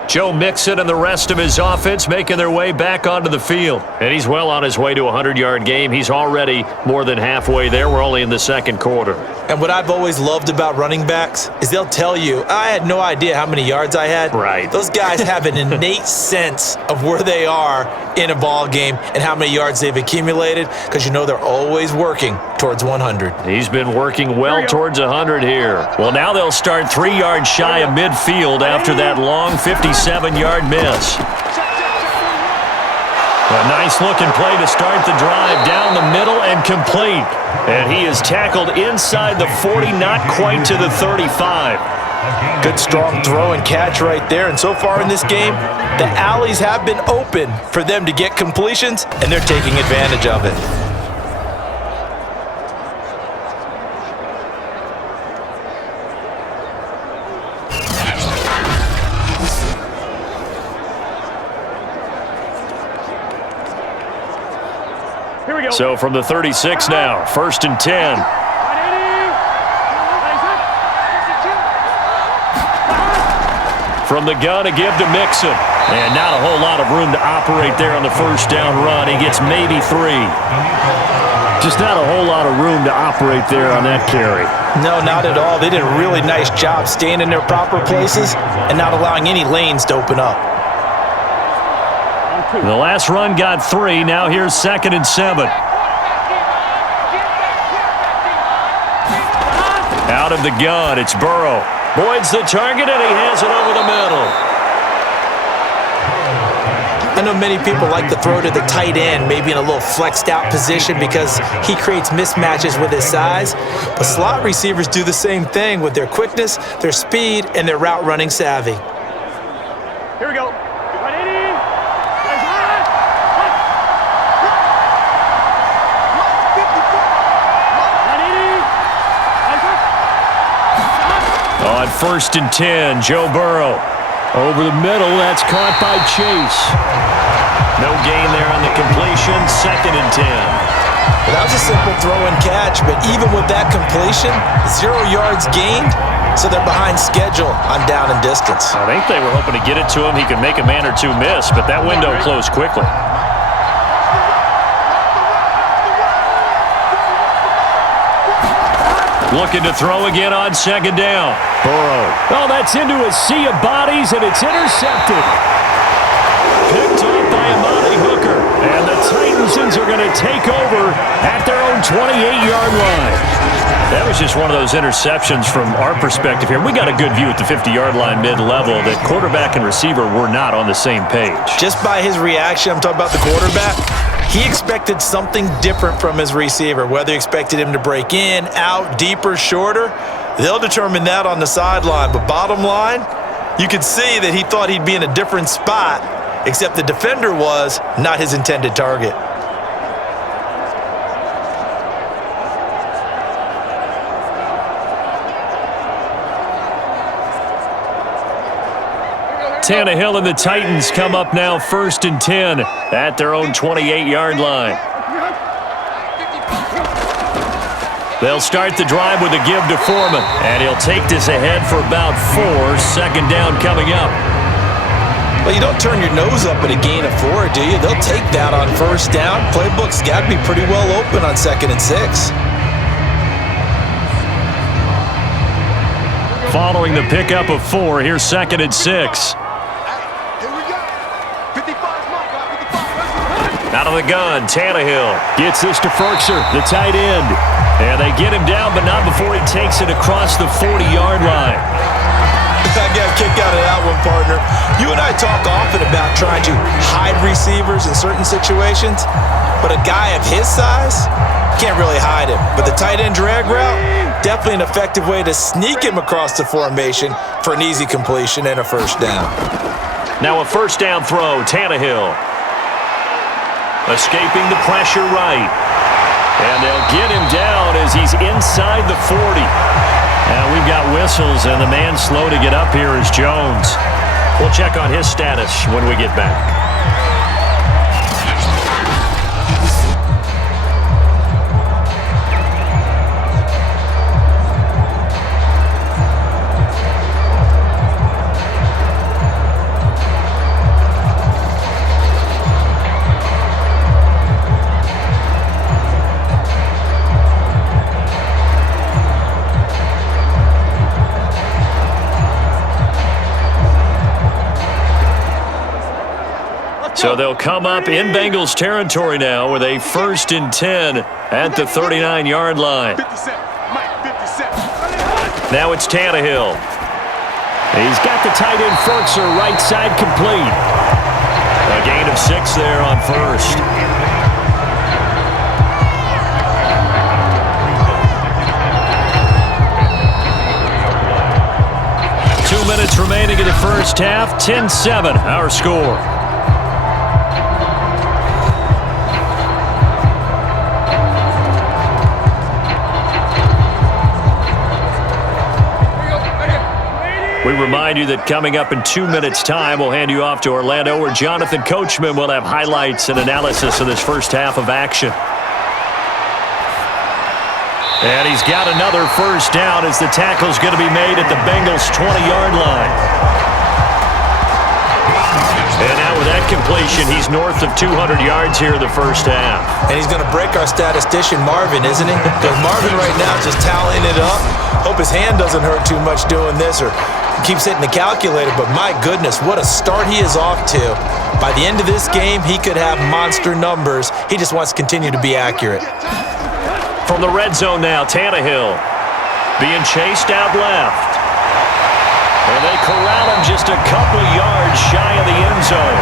Joe Mixon and the rest of his offense making their way back onto the field. And he's well on his way to a 100-yard game. He's already more than halfway there. We're only in the 2nd quarter. And what I've always loved about running backs is they'll tell you, I had no idea how many yards I had. Right. Those guys have an innate sense of where they are in a ball game and how many yards they've accumulated, because you know they're always working towards 100. He's been working well towards 100 here. Well, now they'll start 3 yards shy of midfield after that long 57-yard miss. A nice-looking play to start the drive down the middle and complete. And he is tackled inside the 40, not quite to the 35. Good strong throw and catch right there. And so far in this game, the alleys have been open for them to get completions, and they're taking advantage of it. So from the 36 now, 1st and 10. From the gun, a give to Mixon. And not a whole lot of room to operate there on the 1st down run. He gets maybe 3. Just not a whole lot of room to operate there on that carry. No, not at all. They did a really nice job staying in their proper places and not allowing any lanes to open up. The last run got 3. Now here's 2nd and 7. Out of the gun, it's Burrow. Boyd's the target, and he has it over the middle. I know many people like to throw to the tight end, maybe in a little flexed out position because he creates mismatches with his size. But slot receivers do the same thing with their quickness, their speed, and their route running savvy. Here we go. On 1st and 10, Joe Burrow. Over the middle, that's caught by Chase. No gain there on the completion, 2nd and 10. Well, that was a simple throw and catch, but even with that completion, 0 yards gained, so they're behind schedule on down and distance. I think they were hoping to get it to him. He could make a man or two miss, but that window closed quickly. Looking to throw again on 2nd down. Burrow. Oh, that's into a sea of bodies, and it's intercepted. Picked up by Amani Hooker. And the Titans are going to take over at their own 28-yard line. That was just one of those interceptions from our perspective here. We got a good view at the 50-yard line mid-level that quarterback and receiver were not on the same page. Just by his reaction, I'm talking about the quarterback, he expected something different from his receiver, whether he expected him to break in, out, deeper, shorter. They'll determine that on the sideline. But bottom line, you could see that he thought he'd be in a different spot, except the defender was not his intended target. Tannehill and the Titans come up now 1st and 10 at their own 28-yard line. They'll start the drive with a give to Foreman, and he'll take this ahead for about 4. 2nd down coming up. Well, you don't turn your nose up at a gain of 4, do you? They'll take that on 1st down. Playbook's got to be pretty well open on 2nd and 6. Following the pickup of 4, here's 2nd and 6. Out of the gun, Tannehill gets this to Ferkser, the tight end. And they get him down, but not before he takes it across the 40-yard line. I got a kick out of that one, partner. You and I talk often about trying to hide receivers in certain situations, but a guy of his size can't really hide him. But the tight end drag route, definitely an effective way to sneak him across the formation for an easy completion and a 1st down. Now a 1st down throw, Tannehill. Escaping the pressure right. And they'll get him down as he's inside the 40. Now we've got whistles, and the man slow to get up here is Jones. We'll check on his status when we get back. So they'll come up in Bengals territory now with a 1st and 10 at the 39-yard line. Now it's Tannehill. He's got the tight end Ferkser right side complete. A gain of 6 there on 1st. Two minutes remaining in the first half. 10-7 our score. We remind you that coming up in 2 minutes' time, we'll hand you off to Orlando, where Jonathan Coachman will have highlights and analysis of this first half of action. And he's got another 1st down as the tackle's going to be made at the Bengals' 20-yard line. And now with that completion, he's north of 200 yards here in the first half. And he's going to break our statistician, Marvin, isn't he? Because Marvin right now is just tallying it up. Hope his hand doesn't hurt too much doing this, or keeps hitting the calculator, but my goodness, what a start he is off to. By the end of this game, he could have monster numbers. He just wants to continue to be accurate. From the red zone now, Tannehill being chased out left. And they corral him just a couple yards shy of the end zone.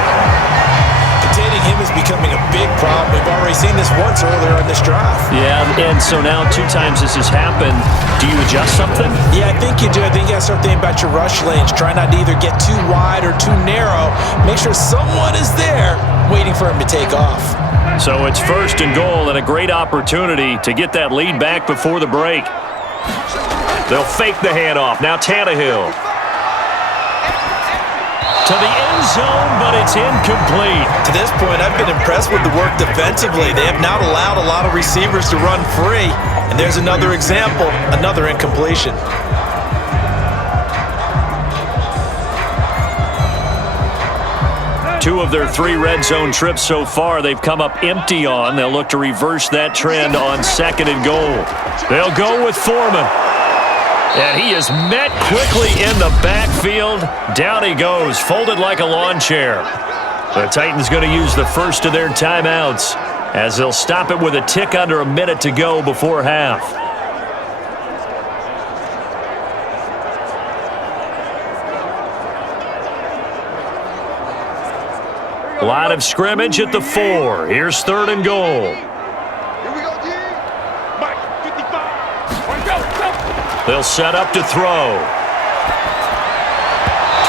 Containing him is becoming a big problem. We've already seen this once earlier in this drive. Yeah, and so now 2 times this has happened. Do you adjust something? Yeah, I think you do. I think you got to start thinking about your rush lanes. Try not to either get too wide or too narrow. Make sure someone is there waiting for him to take off. So it's 1st and goal, and a great opportunity to get that lead back before the break. They'll fake the handoff. Now Tannehill to the end zone, but it's incomplete. To this point, I've been impressed with the work defensively. They have not allowed a lot of receivers to run free. And there's another example, another incompletion. Two of their 3 red zone trips so far, they've come up empty on. They'll look to reverse that trend on 2nd and goal. They'll go with Foreman. And he is met quickly in the backfield. Down he goes, folded like a lawn chair. The Titans going to use the first of their timeouts as they'll stop it with a tick under a minute to go before half. Line of scrimmage at the 4. Here's 3rd and goal. They'll set up to throw.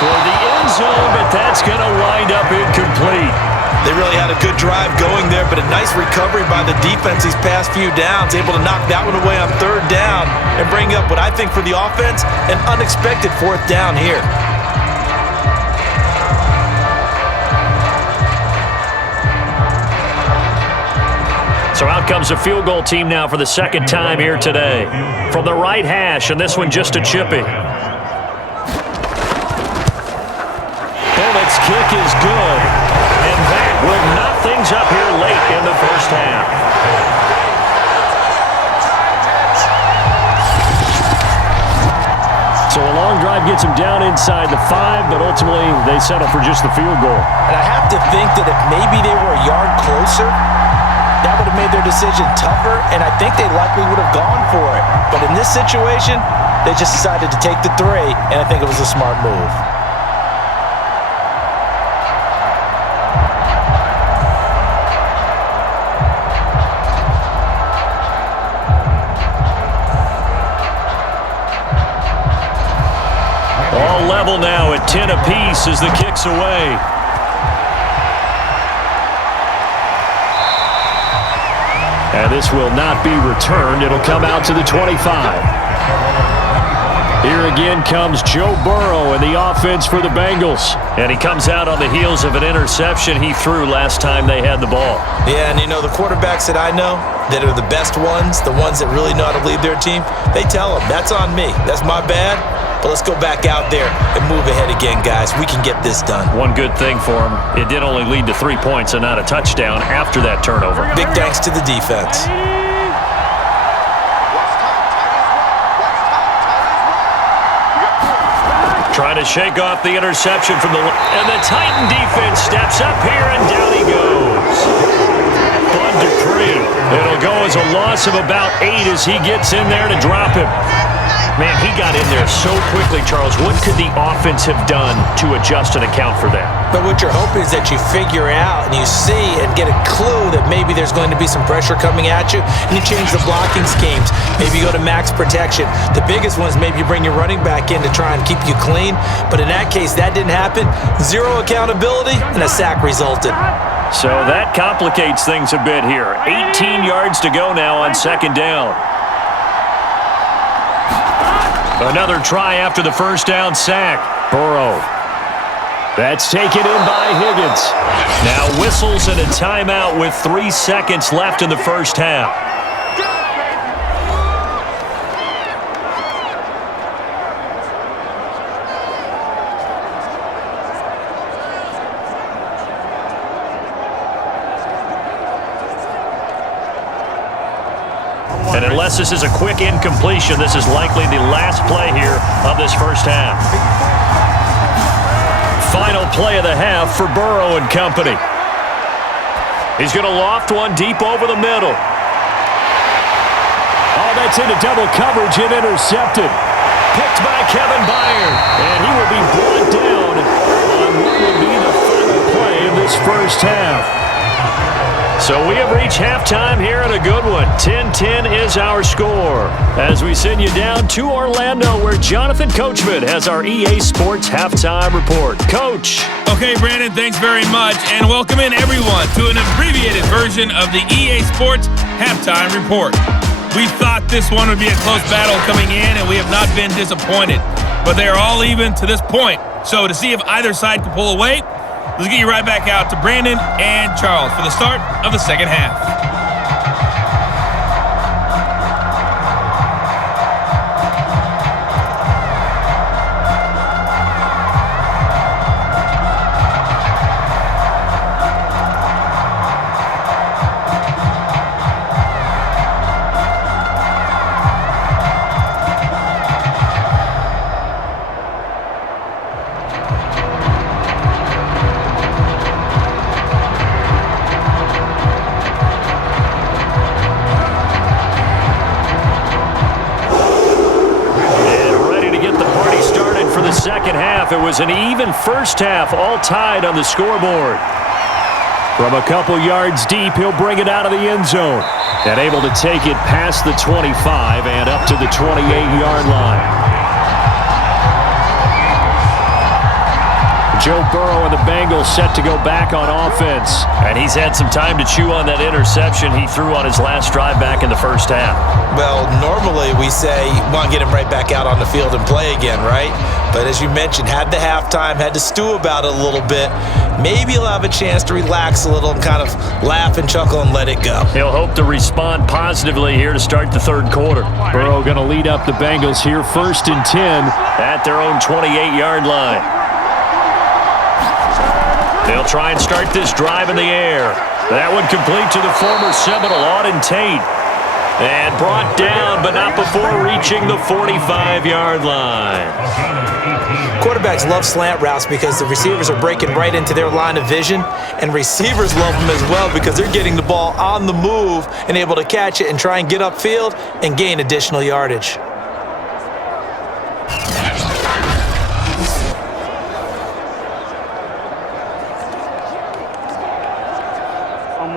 Toward the end zone, but that's going to wind up incomplete. They really had a good drive going there, but a nice recovery by the defense these past few downs. Able to knock that one away on 3rd down and bring up what I think for the offense, an unexpected 4th down here. So out comes the field goal team now for the second time here today. From the right hash, and this one just a chippy. Bullett's kick is good. And that will knock things up here late in the first half. So a long drive gets them down inside the 5, but ultimately they settle for just the field goal. And I have to think that if maybe they were a yard closer, that would have made their decision tougher, and I think they likely would have gone for it. But in this situation, they just decided to take the 3, and I think it was a smart move. All level now at 10 apiece as the kick's away. And this will not be returned. It'll come out to the 25. Here again comes Joe Burrow and the offense for the Bengals. And he comes out on the heels of an interception he threw last time they had the ball. Yeah, and you know, the quarterbacks that I know that are the best ones, the ones that really know how to lead their team, they tell them, that's on me. That's my bad. But let's go back out there and move ahead again, guys. We can get this done. One good thing for him, it did only lead to 3 points and not a touchdown after that turnover. Big thanks to the defense. Trying to shake off the interception from the... And the Titan defense steps up here, and down he goes. Bud Dupree. It'll go as a loss of about 8 as he gets in there to drop him. Man, he got in there so quickly, Charles. What could the offense have done to adjust and account for that? But what you're hoping is that you figure out and you see and get a clue that maybe there's going to be some pressure coming at you, and you change the blocking schemes. Maybe you go to max protection. The biggest one is maybe you bring your running back in to try and keep you clean. But in that case, that didn't happen. 0 accountability, and a sack resulted. So that complicates things a bit here. 18 yards to go now on second down. Another try after the first down sack. Burrow. That's taken in by Higgins. Now whistles and a timeout with 3 seconds left in the first half. And unless this is a quick incompletion, this is likely the last play here of this first half. Final play of the half for Burrow and company. He's going to loft one deep over the middle. Oh, that's into double coverage and intercepted. Picked by Kevin Byard. And he will be brought down on what will be the final play of this first half. So we have reached halftime here and a good one. 10-10 is our score as we send you down to Orlando where Jonathan Coachman has our EA Sports Halftime Report. Coach. Okay, Brandon, thanks very much. And welcome in everyone to an abbreviated version of the EA Sports Halftime Report. We thought this one would be a close battle coming in, and we have not been disappointed. But they are all even to this point. So to see if either side can pull away, let's get you right back out to Brandon and Charles for the start of the second half. Second half, it was an even first half, all tied on the scoreboard. From a couple yards deep, he'll bring it out of the end zone. And able to take it past the 25 and up to the 28-yard line. Joe Burrow and the Bengals set to go back on offense. And he's had some time to chew on that interception he threw on his last drive back in the first half. Well, normally we say you want to get him right back out on the field and play again, right? But as you mentioned, had the halftime, had to stew about it a little bit. Maybe he'll have a chance to relax a little and kind of laugh and chuckle and let it go. He'll hope to respond positively here to start the third quarter. Burrow going to lead up the Bengals here, 1st and 10. At their own 28-yard line. They'll try and start this drive in the air. That one complete to the former Seminole, Auden Tate. And brought down, but not before reaching the 45-yard line. Quarterbacks love slant routes because the receivers are breaking right into their line of vision, and receivers love them as well because they're getting the ball on the move and able to catch it and try and get upfield and gain additional yardage.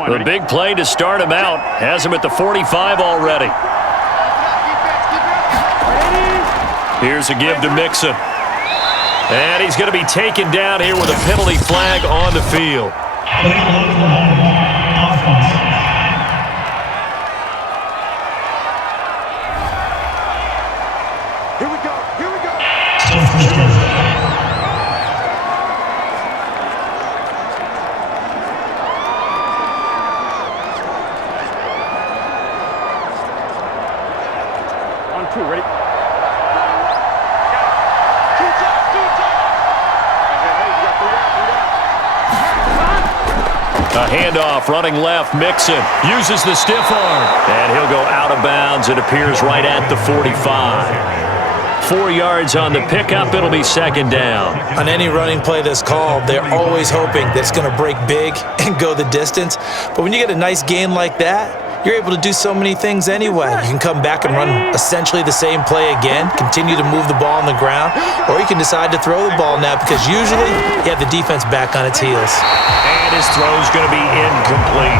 The big play to start him out has him at the 45 already. Here's a give to Mixon. And he's going to be taken down here with a penalty flag on the field. Here we go. Here we go. On 2, ready? A handoff, running left, Mixon uses the stiff arm, and he'll go out of bounds. It appears right at the 45. 4 yards on the pickup. It'll be second down. On any running play that's called, they're always hoping that it's going to break big and go the distance. But when you get a nice gain like that, you're able to do so many things anyway. You can come back and run essentially the same play again, continue to move the ball on the ground, or you can decide to throw the ball now because usually you have the defense back on its heels. And his throw's going to be incomplete.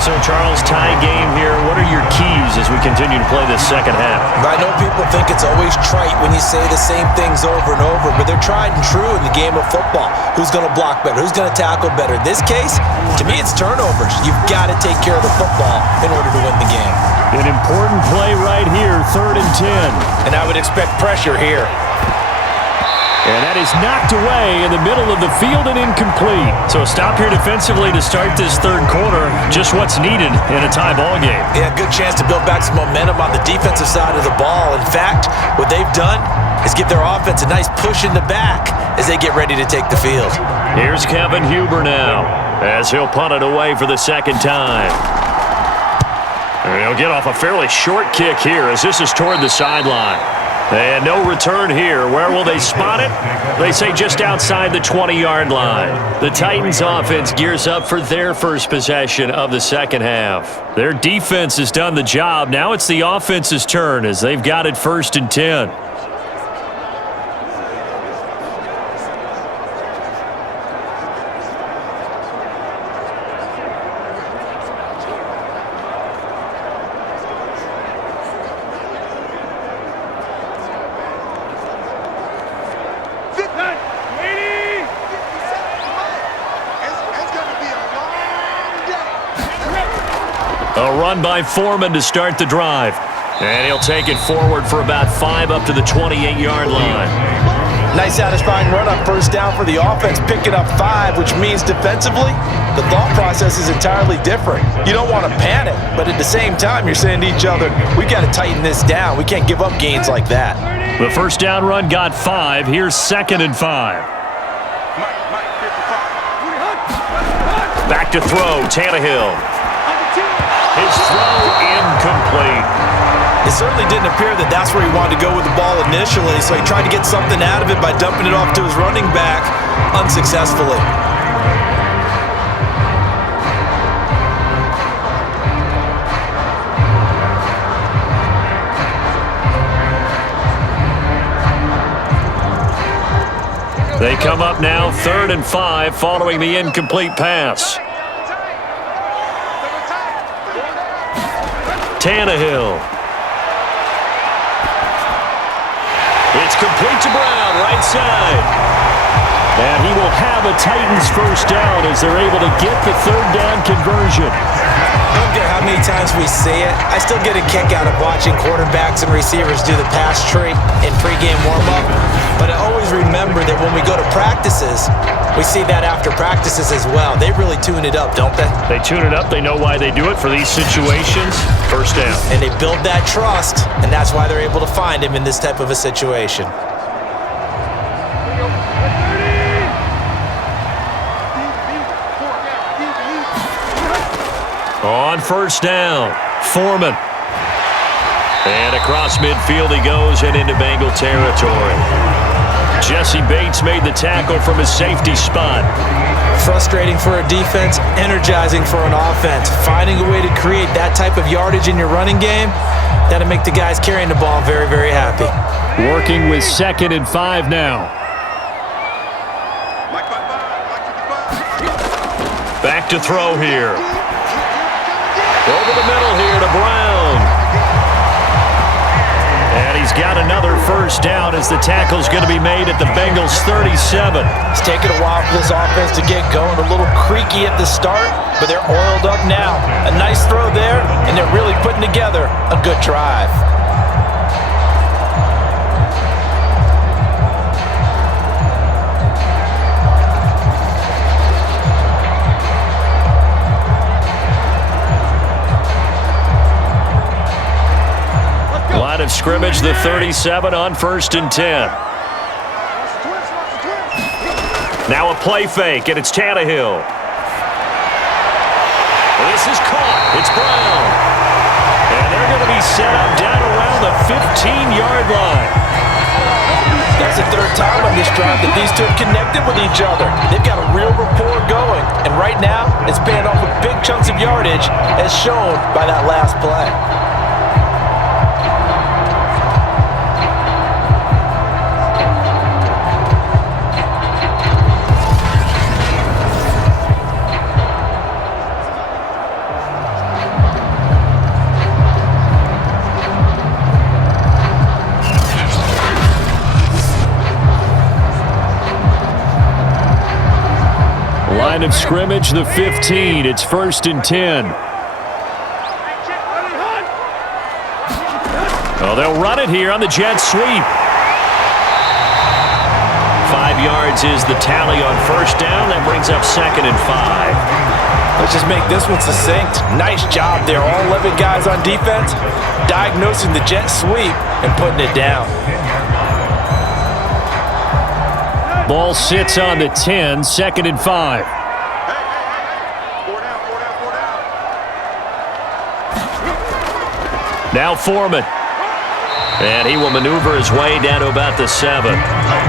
So, Charles, tie game here. What are your keys as we continue to play this second half? I know people think it's always trite when you say the same things over and over, but they're tried and true in the game of football. Who's going to block better? Who's going to tackle better? In this case, to me, it's turnovers. You've got to take care of the football in order to win the game. An important play right here, 3rd and 10. And I would expect pressure here. And that is knocked away in the middle of the field and incomplete. So a stop here defensively to start this third quarter. Just what's needed in a tie ball game. Yeah, good chance to build back some momentum on the defensive side of the ball. In fact, what they've done is give their offense a nice push in the back as they get ready to take the field. Here's Kevin Huber now as he'll punt it away for the second time. And he'll get off a fairly short kick here as this is toward the sideline. And no return here. Where will they spot it? They say just outside the 20-yard line. The Titans offense gears up for their first possession of the second half. Their defense has done the job. Now it's the offense's turn as they've got it 1st and 10. A run by Foreman to start the drive. And he'll take it forward for about 5 up to the 28-yard line. Nice satisfying run on first down for the offense, picking up 5, which means defensively, the thought process is entirely different. You don't want to panic, but at the same time, you're saying to each other, we got to tighten this down. We can't give up gains like that. The first down run got 5. Here's 2nd and 5. Back to throw, Tannehill. His throw incomplete. It certainly didn't appear that that's where he wanted to go with the ball initially, so he tried to get something out of it by dumping it off to his running back unsuccessfully. They come up now 3rd and 5 following the incomplete pass. Tannehill. It's complete to Brown, right side. And he will will have a Titans first down as they're able to get the third down conversion. I don't care how many times we see it. I still get a kick out of watching quarterbacks and receivers do the pass tree in pregame warm-up. But I always remember that when we go to practices, we see that after practices as well. They really tune it up, don't they? They tune it up. They know why they do it for these situations. First down. And they build that trust, and that's why they're able to find him in this type of a situation. On first down, Foreman. And across midfield he goes and into Bengal territory. Jesse Bates made the tackle from his safety spot. Frustrating for a defense, energizing for an offense. Finding a way to create that type of yardage in your running game, that'll make the guys carrying the ball very, very happy. Working with 2nd and 5 now. Back to throw here. Over the middle here to Brown. And he's got another first down as the tackle's going to be made at the Bengals 37. It's taken a while for this offense to get going. A little creaky at the start, but they're oiled up now. A nice throw there, and they're really putting together a good drive. Line of scrimmage, the 37 on 1st and 10. Now a play fake, and it's Tannehill. This is caught. It's Brown. And they're going to be set up down around the 15-yard line. That's the third time on this drive that these two have connected with each other. They've got a real rapport going, and right now it's paying off with big chunks of yardage as shown by that last play. Line of scrimmage, the 15. It's 1st and 10. Oh, they'll run it here on the jet sweep. 5 yards is the tally on first down. That brings up 2nd and 5. Let's just make this one succinct. Nice job there. All 11 guys on defense diagnosing the jet sweep and putting it down. Ball sits on the 10, 2nd and 5. Now Foreman. And he will maneuver his way down to about the 7.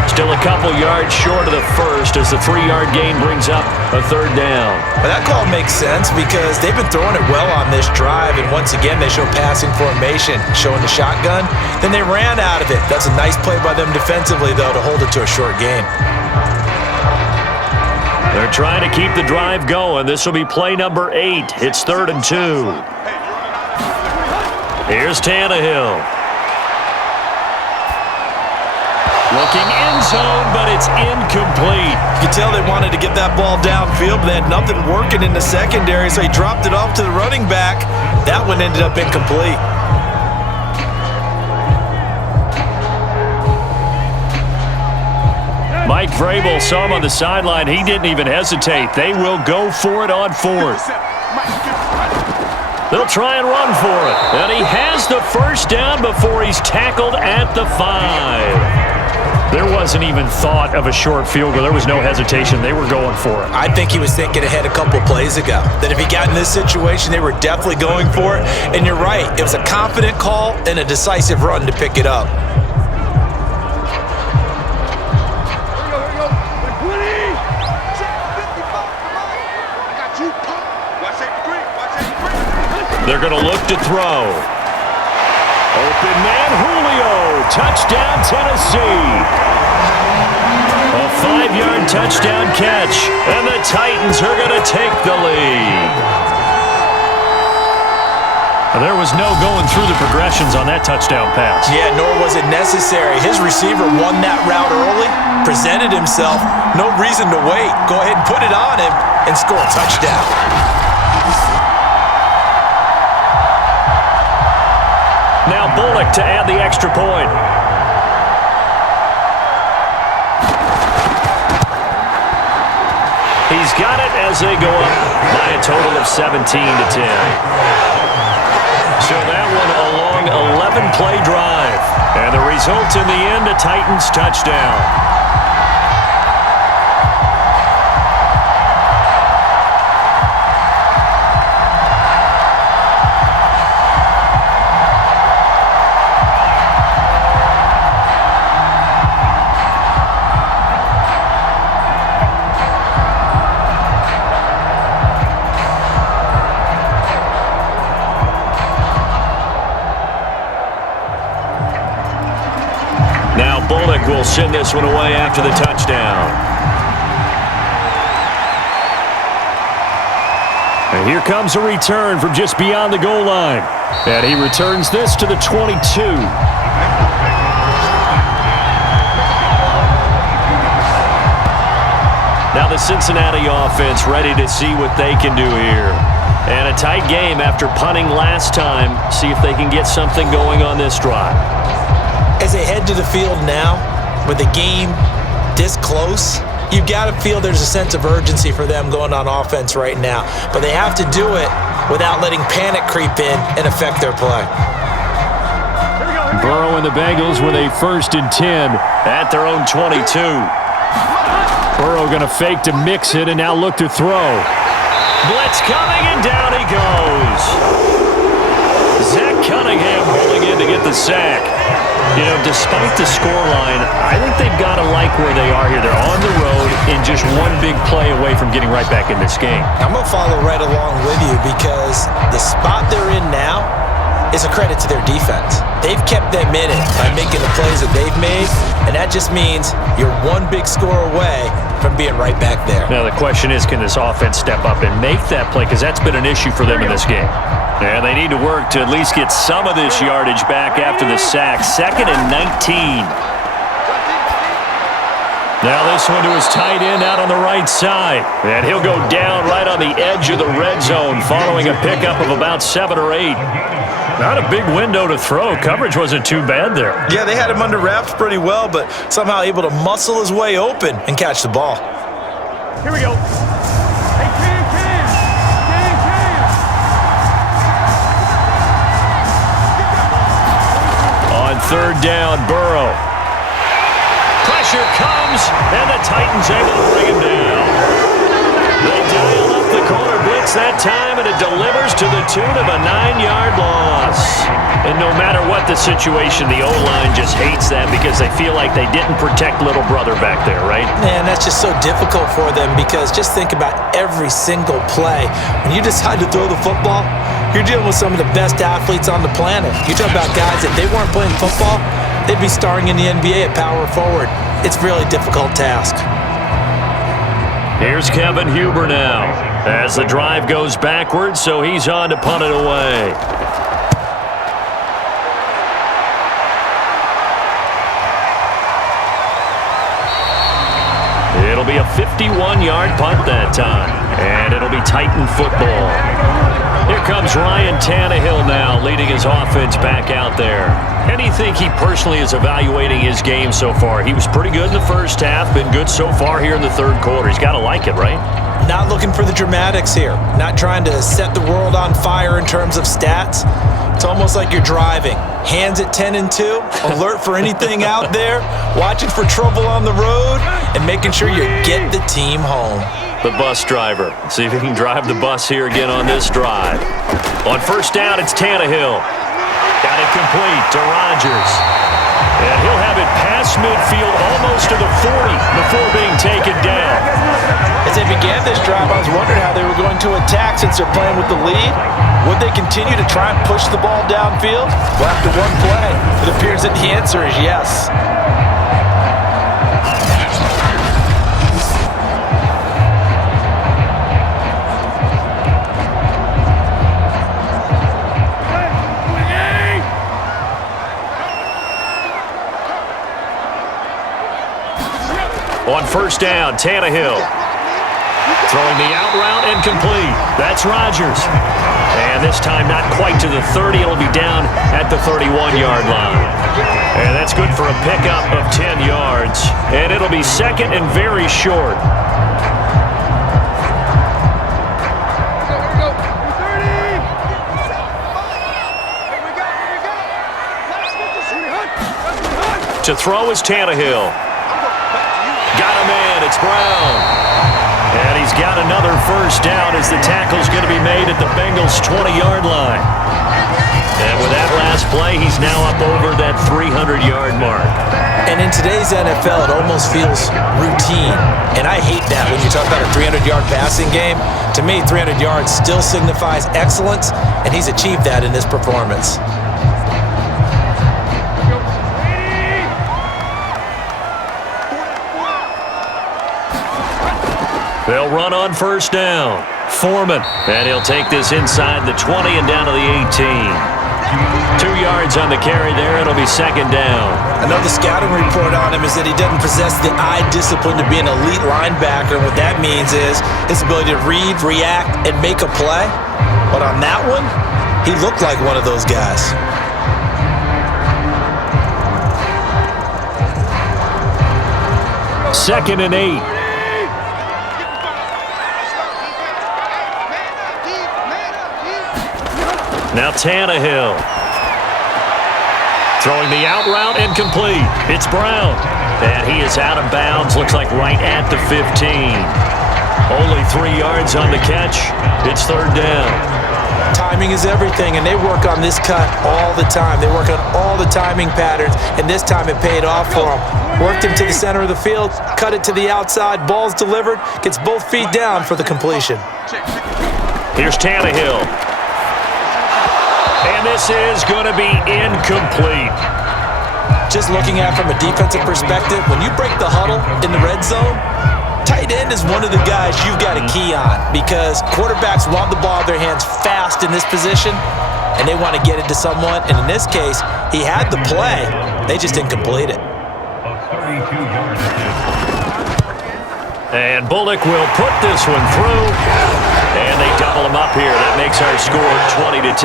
Still a couple yards short of the first as the 3-yard gain brings up a 3rd down. Well, that call makes sense because they've been throwing it well on this drive, and once again they show passing formation, showing the shotgun. Then they ran out of it. That's a nice play by them defensively, though, to hold it to a short gain. They're trying to keep the drive going. This will be play number 8. It's 3rd and 2. Here's Tannehill. Looking end zone, but it's incomplete. You can tell they wanted to get that ball downfield, but they had nothing working in the secondary, so he dropped it off to the running back. That one ended up incomplete. Mike Vrabel saw him on the sideline. He didn't even hesitate. They will go for it on 4th. They'll try and run for it. And he has the first down before he's tackled at the 5. There wasn't even thought of a short field goal. There was no hesitation. They were going for it. I think he was thinking ahead a couple plays ago. That if he got in this situation, they were definitely going for it. And you're right. It was a confident call and a decisive run to pick it up. They're going to look to throw. Open man, Julio. Touchdown, Tennessee. A 5-yard touchdown catch. And the Titans are going to take the lead. There was no going through the progressions on that touchdown pass. Yeah, nor was it necessary. His receiver won that route early, presented himself. No reason to wait. Go ahead and put it on him and score a touchdown. Now Bullock to add the extra point. He's got it as they go up by a total of 17-10. So that one a long 11-play drive. And the result in the end, a Titans touchdown. Bullock will send this one away after the touchdown. And here comes a return from just beyond the goal line. And he returns this to the 22. Now the Cincinnati offense ready to see what they can do here. And a tight game after punting last time. See if they can get something going on this drive. As they head to the field now, with the game this close, you've got to feel there's a sense of urgency for them going on offense right now. But they have to do it without letting panic creep in and affect their play. Burrow and the Bengals with a 1st and 10 at their own 22. Burrow going to fake to mix it and now look to throw. Blitz coming and down he goes. Zach Cunningham holding in to get the sack. You know, despite the scoreline, I think they've got to like where they are here. They're on the road and just one big play away from getting right back in this game. I'm going to follow right along with you because the spot they're in now is a credit to their defense. They've kept them in it by making the plays that they've made, and that just means you're one big score away from being right back there. Now the question is, can this offense step up and make that play? Because that's been an issue for them in this game. And they need to work to at least get some of this yardage back after the sack. 2nd and 19. Now this one to his tight end out on the right side. And he'll go down right on the edge of the red zone following a pickup of about 7 or 8. Not a big window to throw. Coverage wasn't too bad there. Yeah, they had him under wraps pretty well, but somehow able to muscle his way open and catch the ball. Here we go. Hey, Cam. On 3rd down, Burrow. Pressure comes, and the Titans able to bring him down. They dial up the corner blitz that time, and it delivers to the tune of a 9-yard loss. And no matter what the situation, the O-line just hates that because they feel like they didn't protect little brother back there, right? Man, that's just so difficult for them because just think about every single play. When you decide to throw the football, you're dealing with some of the best athletes on the planet. You talk about guys, if they weren't playing football, they'd be starring in the NBA at power forward. It's a really difficult task. Here's Kevin Huber now as the drive goes backwards, so he's on to punt it away. It'll be a 51-yard punt that time, and it'll be Titan football. Here comes Ryan Tannehill now, leading his offense back out there. How do you think he personally is evaluating his game so far? He was pretty good in the first half, been good so far here in the 3rd quarter. He's got to like it, right? Not looking for the dramatics here. Not trying to set the world on fire in terms of stats. It's almost like you're driving. Hands at 10 and 2, alert for anything out there, watching for trouble on the road, and making sure you get the team home. The bus driver. See if he can drive the bus here again on this drive. On 1st down, it's Tannehill. Got it complete to Rodgers. And he'll have it past midfield almost to the 40 before being taken down. As they began this drive, I was wondering how they were going to attack since they're playing with the lead. Would they continue to try and push the ball downfield? Well, after one play, it appears that the answer is yes. On first down, Tannehill. Throwing the out route and complete. That's Rodgers. And this time not quite to the 30. It'll be down at the 31-yard line. And that's good for a pickup of 10 yards. And it'll be second and very short. To throw is Tannehill. Got a man. It's Brown. And he's got another first down as the tackle's going to be made at the Bengals' 20-yard line. And with that last play, he's now up over that 300-yard mark. And in today's NFL, it almost feels routine. And I hate that when you talk about a 300-yard passing game. To me, 300 yards still signifies excellence, and he's achieved that in this performance. They'll run on first down. Foreman. And he'll take this inside the 20 and down to the 18. 2 yards on the carry there. It'll be second down. Another scouting report on him is that he doesn't possess the eye discipline to be an elite linebacker. And what that means is his ability to read, react, and make a play. But on that one, he looked like one of those guys. Second and 8. Now Tannehill. Throwing the out route and complete. It's Brown. And he is out of bounds. Looks like right at the 15. Only 3 yards on the catch. It's third down. Timing is everything, and they work on this cut all the time. They work on all the timing patterns, and this time it paid off for them. Worked him to the center of the field, cut it to the outside, ball's delivered, gets both feet down for the completion. Here's Tannehill. And this is going to be incomplete. Just looking at it from a defensive perspective, when you break the huddle in the red zone, tight end is one of the guys you've got to key on because quarterbacks want the ball in their hands fast in this position, and they want to get it to someone. And in this case, he had the play. They just didn't complete it. And Bullock will put this one through. And they double him up here. That makes our score 20-10.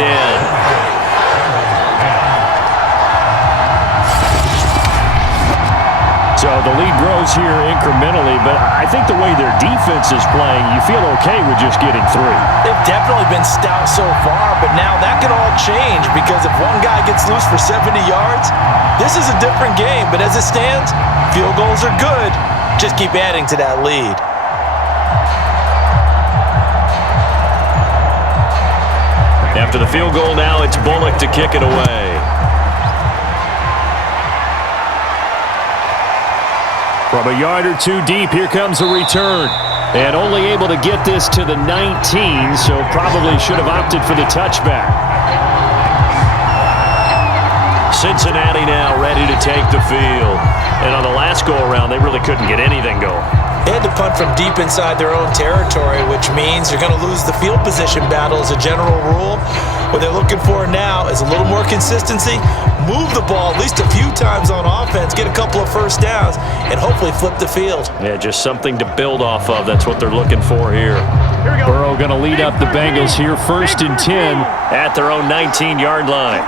So the lead grows here incrementally, but I think the way their defense is playing, you feel okay with just getting 3. They've definitely been stout so far, but now that could all change because if one guy gets loose for 70 yards, this is a different game. But as it stands, field goals are good. Just keep adding to that lead. After the field goal now, it's Bullock to kick it away. From a yard or two deep, here comes a return. And only able to get this to the 19, so probably should have opted for the touchback. Cincinnati now ready to take the field. And on the last go-around, they really couldn't get anything going. They had to punt from deep inside their own territory, which means you're going to lose the field position battle as a general rule. What they're looking for now is a little more consistency, move the ball at least a few times on offense, get a couple of first downs, and hopefully flip the field. Yeah, just something to build off of. That's what they're looking for here. Burrow going to lead up the Bengals here, 1st and 10. At their own 19-yard line.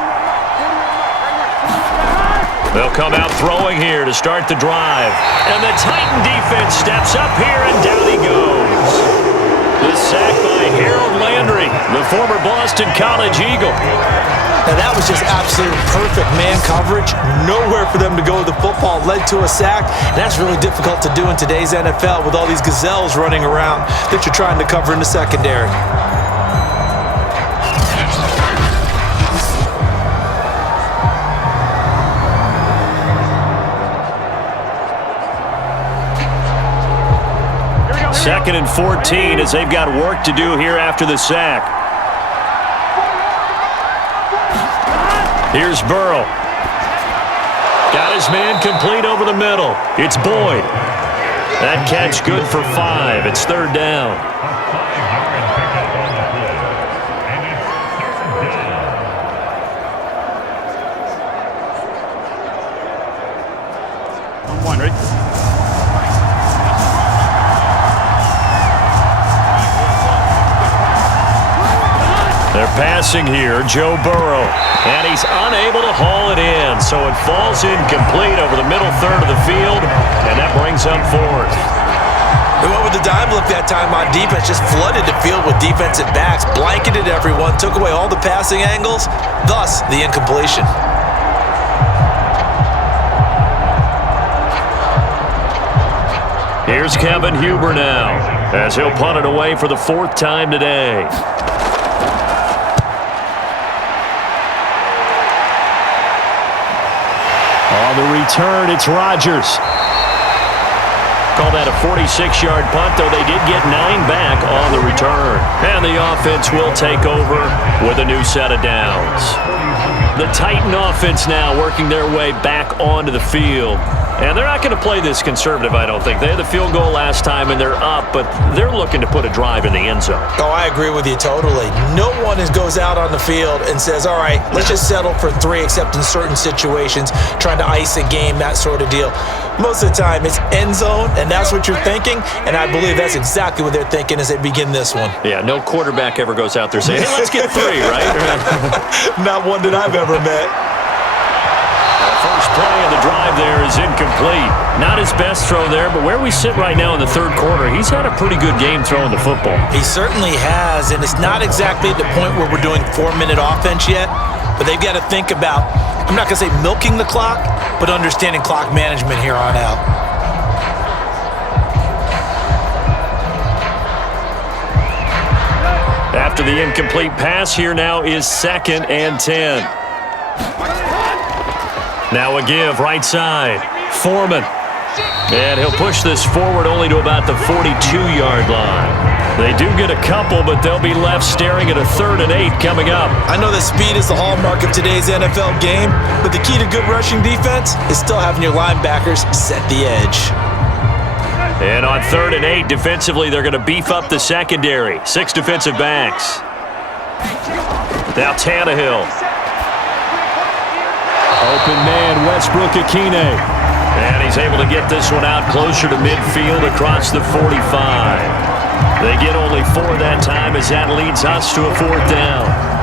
They'll come out throwing here to start the drive. And the Titan defense steps up here, and down he goes. The sack by Harold Landry, the former Boston College Eagle. Now that was just absolute perfect man coverage. Nowhere for them to go with the football. Led to a sack. And that's really difficult to do in today's NFL with all these gazelles running around that you're trying to cover in the secondary. Second and 14 as they've got work to do here after the sack. Here's Burrow. Got his man complete over the middle. It's Boyd. That catch good for 5. It's third down. passing here, Joe Burrow. And he's unable to haul it in, so it falls incomplete over the middle third of the field, and that brings up fourth. They went with the dime look that time on defense, just flooded the field with defensive backs, blanketed everyone, took away all the passing angles, thus the incompletion. Here's Kevin Huber now, as he'll punt it away for the fourth time today. On the return, it's Rodgers. Call that a 46-yard punt, though they did get 9 back on the return. And the offense will take over with a new set of downs. The Titan offense now working their way back onto the field. And they're not going to play this conservative, I don't think. They had the field goal last time, and they're up, but they're looking to put a drive in the end zone. Oh, I agree with you totally. No one goes out on the field and says, all right, let's just settle for 3, except in certain situations, trying to ice a game, that sort of deal. Most of the time, it's end zone, and that's what you're thinking, and I believe that's exactly what they're thinking as they begin this one. Yeah, no quarterback ever goes out there saying, hey, let's get 3, right? Not one that I've ever met. First play of the drive there is incomplete. Not his best throw there, but where we sit right now in the third quarter, he's had a pretty good game throwing the football. He certainly has, and it's not exactly at the point where we're doing 4-minute offense yet, but they've got to think about, I'm not going to say milking the clock, but understanding clock management here on out. After the incomplete pass, here now is 2nd and 10. Now a give, right side. Foreman. And he'll push this forward only to about the 42-yard line. They do get a couple, but they'll be left staring at a 3rd and 8 coming up. I know that speed is the hallmark of today's NFL game, but the key to good rushing defense is still having your linebackers set the edge. And on 3rd and 8, defensively, they're going to beef up the secondary. 6 defensive backs. Now Tannehill. Open man, Westbrook-Ikhine. And he's able to get this one out closer to midfield across the 45. They get only 4 that time as that leads us to a 4th down.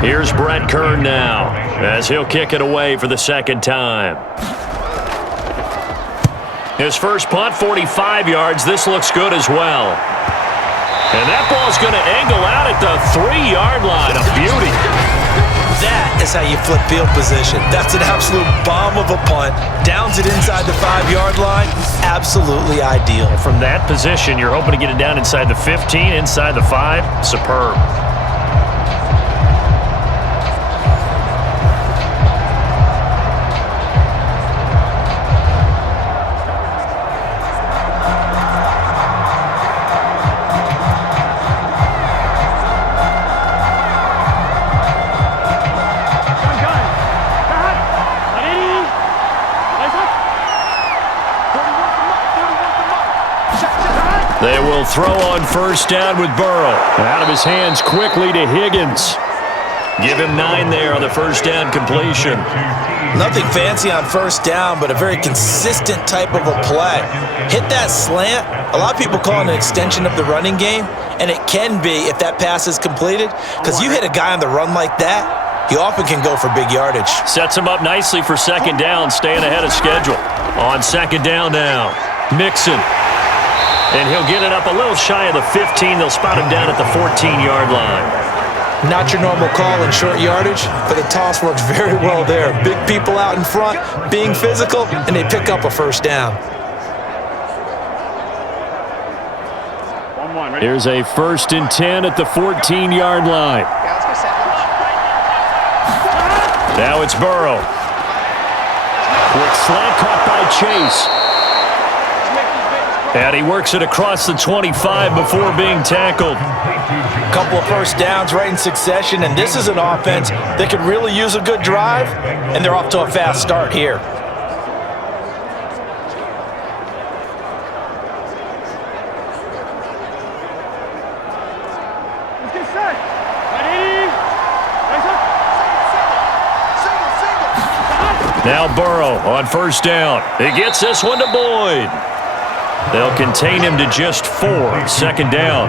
Here's Brett Kern now, as he'll kick it away for the 2nd time. His first punt, 45 yards. This looks good as well. And that ball's going to angle out at the 3-yard line. A beauty. That is how you flip field position. That's an absolute bomb of a punt. Downs it inside the 5-yard line. Absolutely ideal. And from that position, you're hoping to get it down inside the 15, inside the 5. Superb. They will throw on 1st down with Burrow. Out of his hands quickly to Higgins. Give him 9 there on the 1st down completion. Nothing fancy on 1st down, but a very consistent type of a play. Hit that slant. A lot of people call it an extension of the running game, and it can be if that pass is completed, because you hit a guy on the run like that, he often can go for big yardage. Sets him up nicely for 2nd down, staying ahead of schedule. On 2nd down now, Mixon. And he'll get it up a little shy of the 15. They'll spot him down at the 14-yard line. Not your normal call in short yardage, but the toss works very well there. Big people out in front, being physical, and they pick up a 1st down. Here's a 1st and 10 at the 14-yard line. Now it's Burrow. Quick slant caught by Chase. And he works it across the 25 before being tackled. A couple of 1st downs right in succession, and this is an offense that could really use a good drive, and they're off to a fast start here. Now Burrow on first down. He gets this one to Boyd. They'll contain him to just 4. Second down.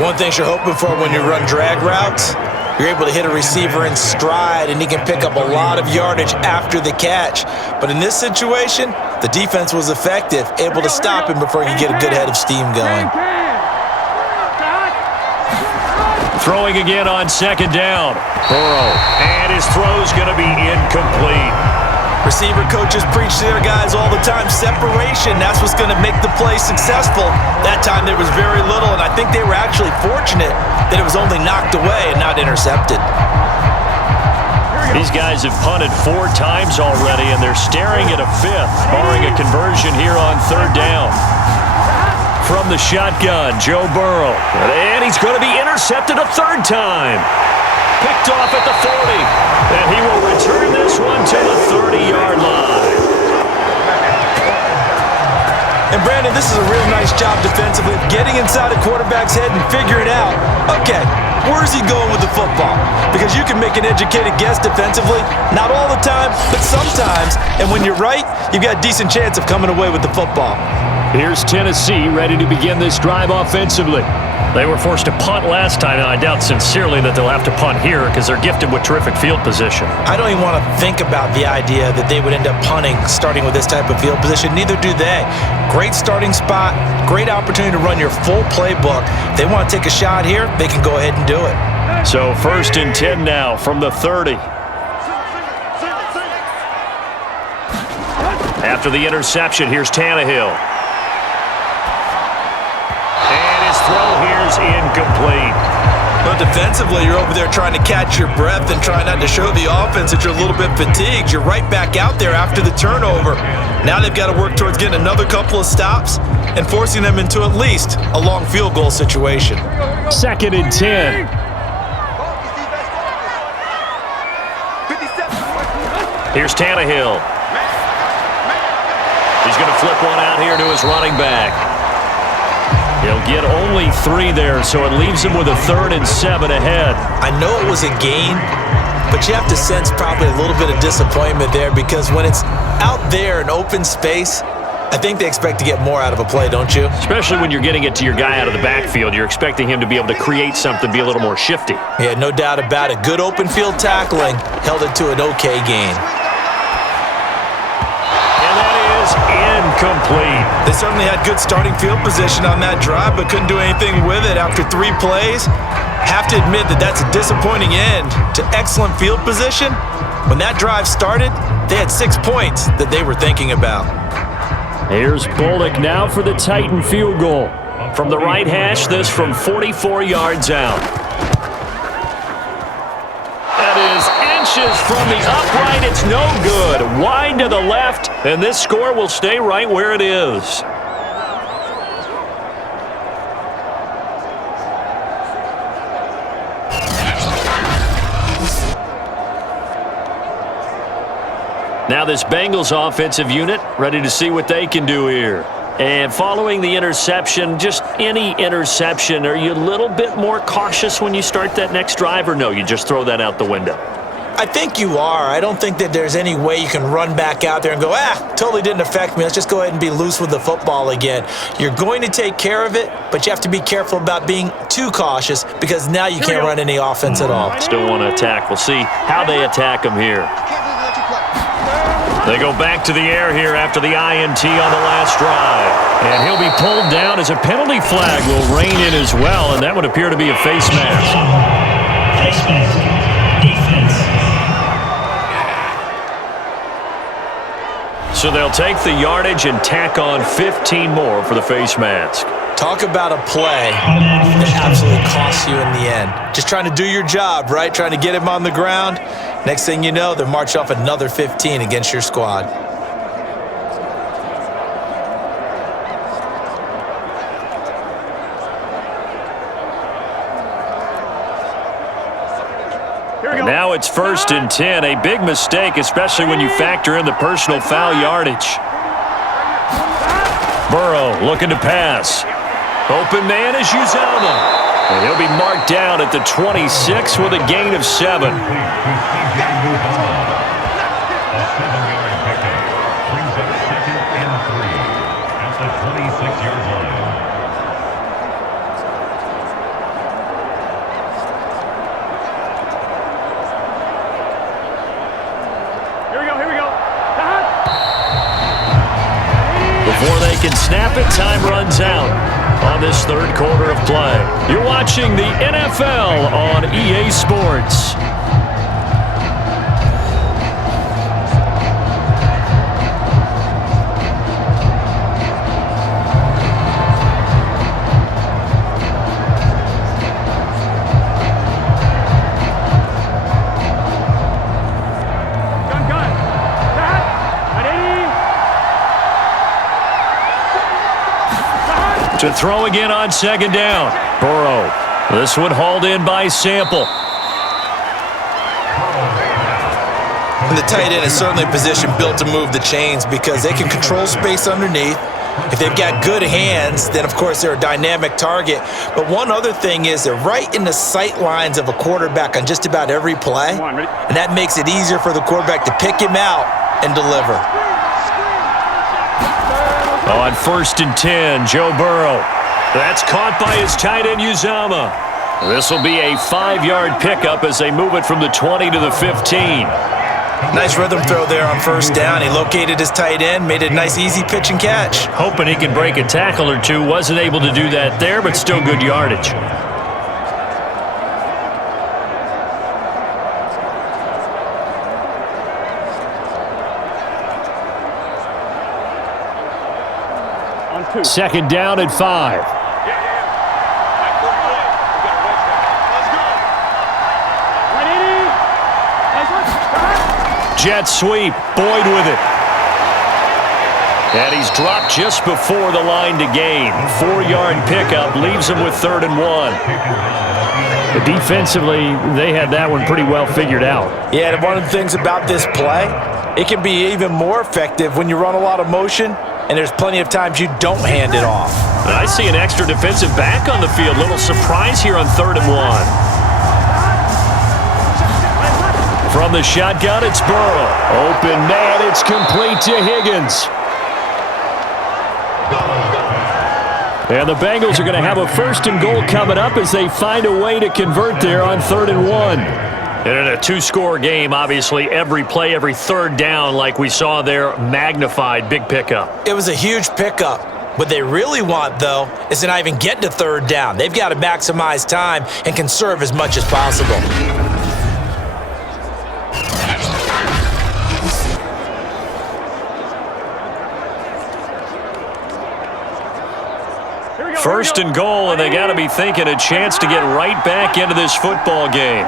One thing you're hoping for when you run drag routes, you're able to hit a receiver in stride, and he can pick up a lot of yardage after the catch. But in this situation, the defense was effective, able to stop him before he could get a good head of steam going. Throwing again on second down. Burrow, and his throw's going to be incomplete. Receiver coaches preach to their guys all the time, separation, that's what's going to make the play successful. That time there was very little, and I think they were actually fortunate that it was only knocked away and not intercepted. These guys have punted 4 times already, and they're staring at a 5th, barring a conversion here on third down. From the shotgun, Joe Burrow, and he's going to be intercepted a 3rd time. Picked off at the 40, and he will return this one to the 30-yard line. And Brandon, this is a real nice job defensively, getting inside a quarterback's head and figuring out, okay, where's he going with the football? Because you can make an educated guess defensively, not all the time, but sometimes. And when you're right, you've got a decent chance of coming away with the football. Here's Tennessee ready to begin this drive offensively. They were forced to punt last time, and I doubt sincerely that they'll have to punt here because they're gifted with terrific field position. I don't even want to think about the idea that they would end up punting starting with this type of field position. Neither do they. Great starting spot, great opportunity to run your full playbook. If they want to take a shot here, they can go ahead and do it. So 1st and 10 now from the 30. After the interception, here's Tannehill. Throw here's incomplete. But defensively, you're over there trying to catch your breath and trying not to show the offense that you're a little bit fatigued. You're right back out there after the turnover. Now they've got to work towards getting another couple of stops and forcing them into at least a long field goal situation. 2nd and 10. Here's Tannehill. He's going to flip one out here to his running back. He'll get only 3 there, so it leaves him with a 3rd and 7 ahead. I know it was a gain, but you have to sense probably a little bit of disappointment there because when it's out there in open space, I think they expect to get more out of a play, don't you? Especially when you're getting it to your guy out of the backfield. You're expecting him to be able to create something, be a little more shifty. Yeah, no doubt about it. Good open field tackling held it to an okay gain. Incomplete. They certainly had good starting field position on that drive, but couldn't do anything with it after 3 plays. Have to admit that that's a disappointing end to excellent field position. When that drive started, they had 6 points that they were thinking about. Here's Bullock now for the Titan field goal. From the right hash, this from 44 yards out. That is inches from the upright. It's no good. Wide to the left, and this score will stay right where it is. Now this Bengals offensive unit ready to see what they can do here. And following the interception, just any interception, are you a little bit more cautious when you start that next drive, or no, you just throw that out the window? I think you are. I don't think that there's any way you can run back out there and go, totally didn't affect me. Let's just go ahead and be loose with the football again. You're going to take care of it, but you have to be careful about being too cautious because now you can't run any offense at all. Still want to attack. We'll see how they attack them here. They go back to the air here after the INT on the last drive. And he'll be pulled down as a penalty flag will rein in as well, and that would appear to be a face mask. Face mask. Defense. So they'll take the yardage and tack on 15 more for the face mask. Talk about a play that absolutely costs you in the end. Just trying to do your job, right? Trying to get him on the ground. Next thing you know, they're marching off another 15 against your squad. Now it's 1st and 10. A big mistake, especially when you factor in the personal foul yardage. Burrow looking to pass. Open man is Uzomah. And he'll be marked down at the 26 with a gain of 7. Here we go, here we go. Before they can snap it, time runs out on this third quarter of play. You're watching the NFL on EA Sports. To throw again on second down. Burrow. This one hauled in by Sample. And the tight end is certainly a position built to move the chains because they can control space underneath. If they've got good hands, then of course they're a dynamic target. But one other thing is they're right in the sight lines of a quarterback on just about every play. And that makes it easier for the quarterback to pick him out and deliver. On 1st and 10, Joe Burrow. That's caught by his tight end, Uzama. This will be a 5-yard pickup as they move it from the 20 to the 15. Nice rhythm throw there on 1st down. He located his tight end, made a nice easy pitch and catch. Hoping he could break a tackle or two. Wasn't able to do that there, but still good yardage. Second down at 5. Jet sweep. Boyd with it. And he's dropped just before the line to gain. 4-yard pickup leaves him with 3rd and 1. Defensively, they had that one pretty well figured out. Yeah, and one of the things about this play, it can be even more effective when you run a lot of motion and there's plenty of times you don't hand it off. And I see an extra defensive back on the field. Little surprise here on 3rd and 1. From the shotgun, it's Burrow. Open man, it's complete to Higgins. And the Bengals are going to have a 1st and goal coming up as they find a way to convert there on 3rd and 1. And in a 2-score game, obviously, every play, every 3rd down, like we saw there, magnified, big pickup. It was a huge pickup. What they really want, though, is to not even get to 3rd down. They've got to maximize time and conserve as much as possible. First and goal, and they got to be thinking a chance to get right back into this football game.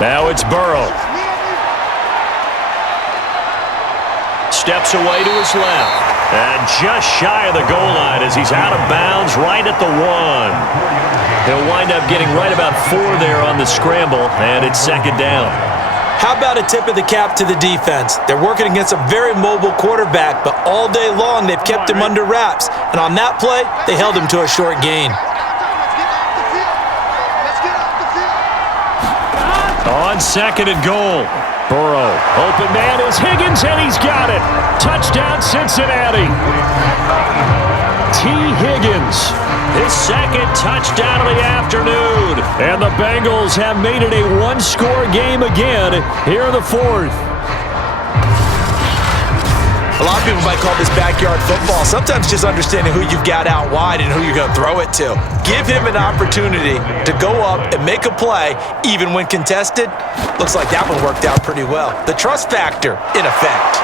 Now it's Burrow. Steps away to his left. And just shy of the goal line as he's out of bounds right at the 1. He'll wind up getting right about 4 there on the scramble, and it's 2nd down. How about a tip of the cap to the defense? They're working against a very mobile quarterback, but all day long they've kept him under wraps. And on that play, they held him to a short gain. On 2nd and goal, Burrow. Open man is Higgins, and he's got it. Touchdown, Cincinnati. T. Higgins. His 2nd touchdown of the afternoon. And the Bengals have made it a 1-score game again here in the 4th. A lot of people might call this backyard football. Sometimes just understanding who you've got out wide and who you're going to throw it to. Give him an opportunity to go up and make a play, even when contested. Looks like that one worked out pretty well. The trust factor in effect.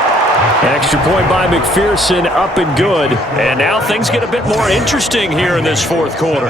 Extra point by McPherson, up and good. And now things get a bit more interesting here in this 4th quarter.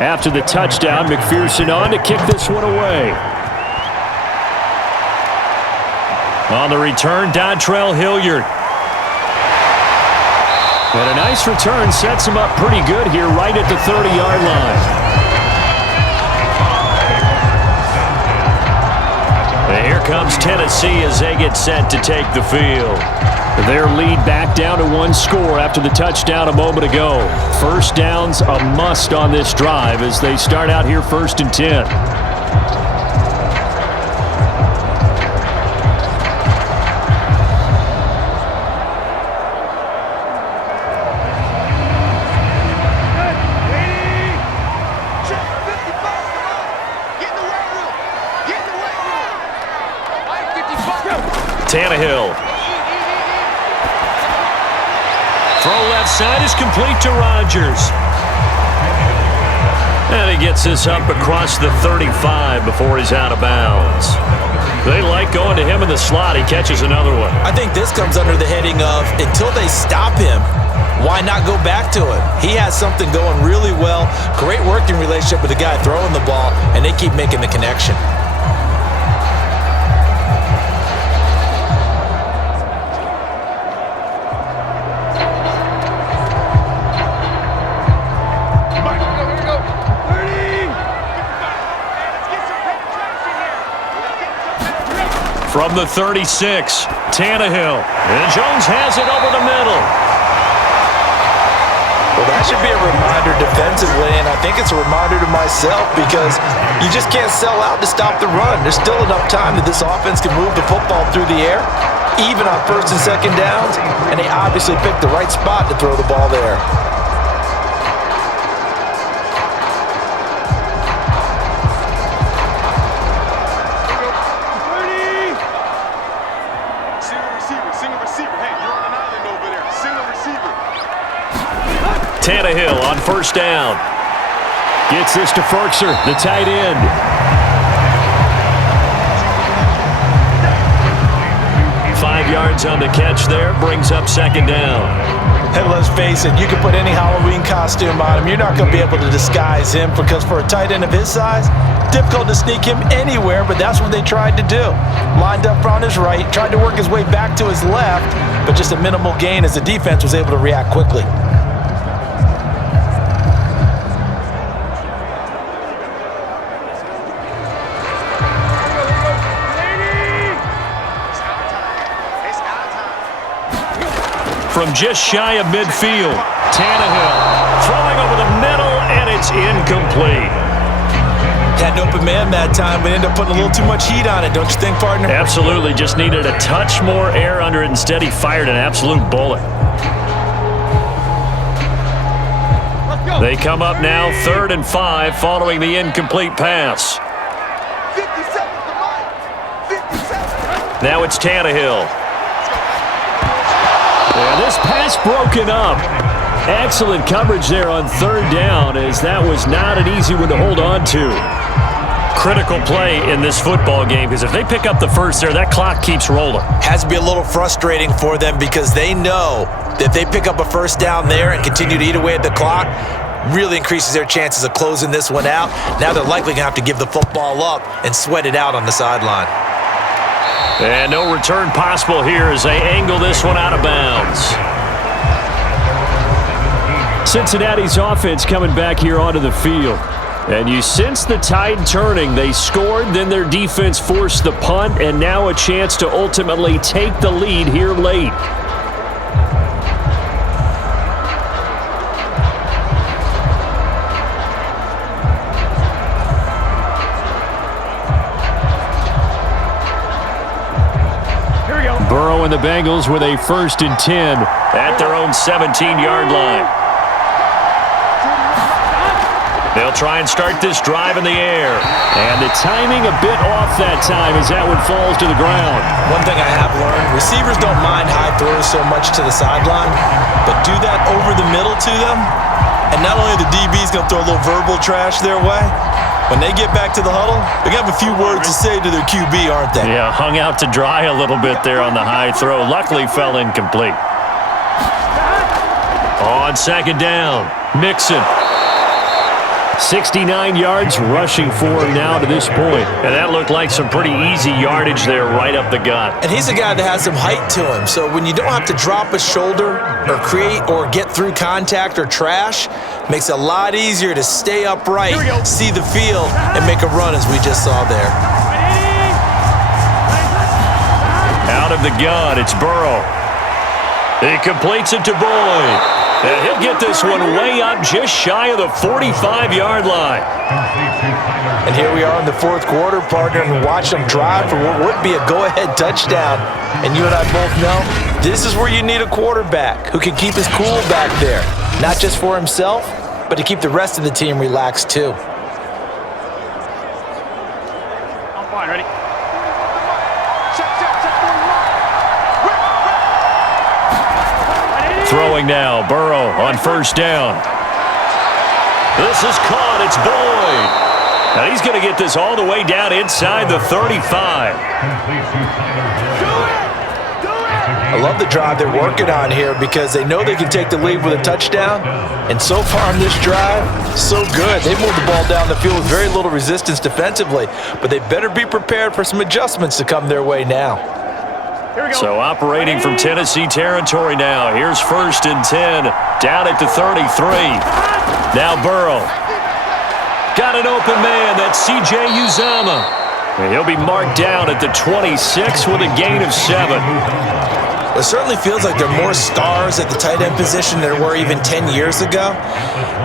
After the touchdown, McPherson on to kick this one away. On the return, Dontrell Hilliard. And a nice return sets him up pretty good here right at the 30-yard line. And here comes Tennessee as they get set to take the field. Their lead back down to one score after the touchdown a moment ago. First down's a must on this drive as they start out here 1st and 10. Tannehill. Throw left side is complete to Rodgers. And he gets this up across the 35 before he's out of bounds. They like going to him in the slot. He catches another one. I think this comes under the heading of until they stop him, why not go back to it? He has something going really well. Great working relationship with the guy throwing the ball, and they keep making the connection. From the 36, Tannehill. And Jones has it over the middle. Well, that should be a reminder defensively, and I think it's a reminder to myself because you just can't sell out to stop the run. There's still enough time that this offense can move the football through the air, even on 1st and 2nd downs, and they obviously picked the right spot to throw the ball there. Tannehill on 1st down. Gets this to Ferkser, the tight end. Five yards on the catch there, brings up 2nd down. And let's face it, you can put any Halloween costume on him. You're not going to be able to disguise him because for a tight end of his size, difficult to sneak him anywhere, but that's what they tried to do. Lined up on his right, tried to work his way back to his left, but just a minimal gain as the defense was able to react quickly. From just shy of midfield, Tannehill throwing over the middle, and it's incomplete. Had an open man that time, but ended up putting a little too much heat on it, don't you think, partner? Absolutely. Just needed a touch more air under it. Instead, he fired an absolute bullet. They come up now 3rd and 5 following the incomplete pass. Now it's Tannehill. Yeah, this pass broken up. Excellent coverage there on 3rd down, as that was not an easy one to hold on to. Critical play in this football game, because if they pick up the first there, that clock keeps rolling. Has to be a little frustrating for them because they know that if they pick up a 1st down there and continue to eat away at the clock, really increases their chances of closing this one out. Now they're likely going to have to give the football up and sweat it out on the sideline. And no return possible here as they angle this one out of bounds. Cincinnati's offense coming back here onto the field. And you sense the tide turning. They scored, then their defense forced the punt, and now a chance to ultimately take the lead here late. Burrow and the Bengals with a 1st and 10 at their own 17-yard line. They'll try and start this drive in the air. And the timing a bit off that time as that one falls to the ground. One thing I have learned, receivers don't mind high throws so much to the sideline, but do that over the middle to them, and not only the DB's going to throw a little verbal trash their way, when they get back to the huddle, they're going to have a few words to say to their QB, aren't they? Yeah, hung out to dry a little bit there on the high throw. Luckily fell incomplete. On 2nd down, Mixon. 69 yards rushing for him now to this point. And that looked like some pretty easy yardage there right up the gut. And he's a guy that has some height to him, so when you don't have to drop a shoulder or create or get through contact or trash, makes it a lot easier to stay upright, see the field, and make a run as we just saw there. Out of the gun, it's Burrow. He completes it to Boyd. And he'll get this one way up just shy of the 45-yard line. And here we are in the fourth quarter, partner, and watch them drive for what would be a go-ahead touchdown. And you and I both know this is where you need a quarterback who can keep his cool back there, not just for himself, but to keep the rest of the team relaxed too. I'm fine, ready? Throwing now, Burrow on first down. This is caught, it's Boyd. Now he's going to get this all the way down inside the 35. I love the drive they're working on here because they know they can take the lead with a touchdown. And so far on this drive, so good. They moved the ball down the field with very little resistance defensively, but they better be prepared for some adjustments to come their way now. So operating from Tennessee territory now. Here's 1st and 10, down at the 33. Now Burrow. Got an open man, that's C.J. Uzomah. And he'll be marked down at the 26 with a gain of 7. It certainly feels like there are more stars at the tight end position than there were even 10 years ago.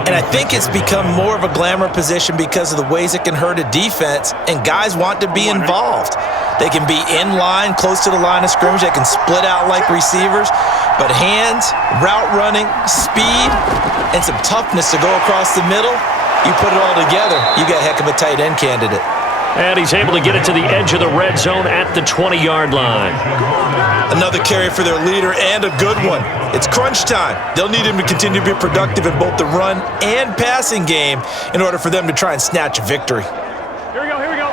And I think it's become more of a glamour position because of the ways it can hurt a defense, and guys want to be involved. They can be in line, close to the line of scrimmage. They can split out like receivers. But hands, route running, speed, and some toughness to go across the middle, you put it all together, you got a heck of a tight end candidate. And he's able to get it to the edge of the red zone at the 20-yard line. Another carry for their leader, and a good one. It's crunch time. They'll need him to continue to be productive in both the run and passing game in order for them to try and snatch a victory. Here we go, here we go.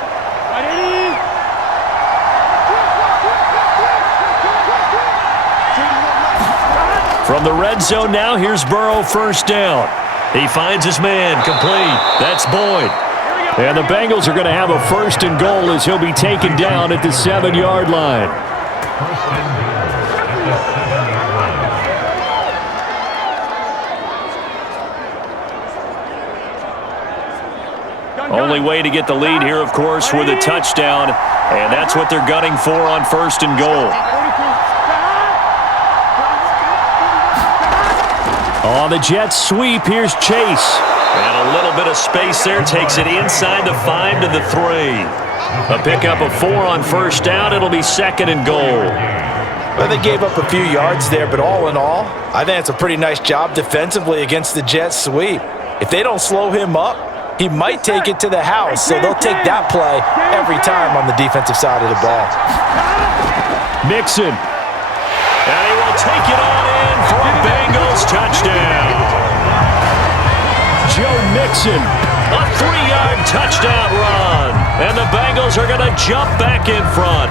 From the red zone now, here's Burrow, first down. He finds his man, complete. That's Boyd. And the Bengals are going to have a 1st and goal as he'll be taken down at the 7-yard line. Only way to get the lead here, of course, with a touchdown. And that's what they're gunning for on 1st and goal. On the Jets sweep, here's Chase. And a little bit of space there, takes it inside the 5 to the 3. A pickup of 4 on first down. It'll be 2nd and goal. Well, they gave up a few yards there, but all in all, I think it's a pretty nice job defensively against the Jets sweep. If they don't slow him up, he might take it to the house, so they'll take that play every time on the defensive side of the ball. Mixon. And he will take it on in for a Bengals touchdown. Joe Mixon. A 3-yard touchdown run. And the Bengals are going to jump back in front.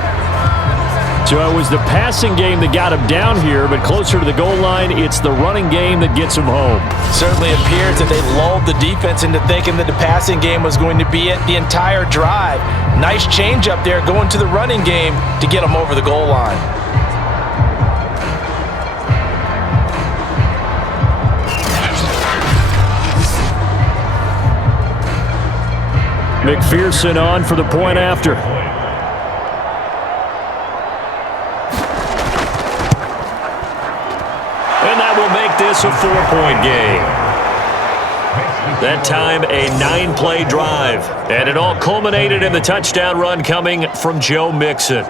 So it was the passing game that got him down here, but closer to the goal line, it's the running game that gets him home. Certainly appears that they lulled the defense into thinking that the passing game was going to be it the entire drive. Nice change up there going to the running game to get them over the goal line. McPherson on for the point after. And that will make this a 4-point game. That time a 9-play drive. And it all culminated in the touchdown run coming from Joe Mixon.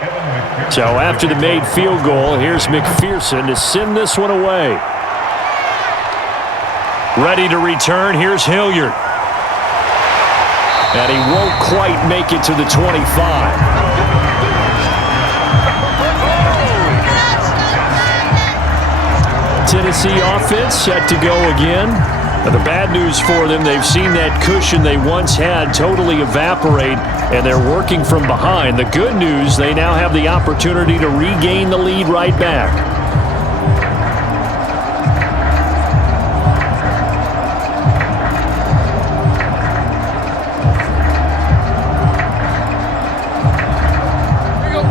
Kevin McPherson. So after the made field goal, here's McPherson to send this one away. Ready to return, here's Hilliard. And he won't quite make it to the 25. Tennessee offense set to go again. Now the bad news for them, they've seen that cushion they once had totally evaporate, and they're working from behind. The good news, they now have the opportunity to regain the lead right back.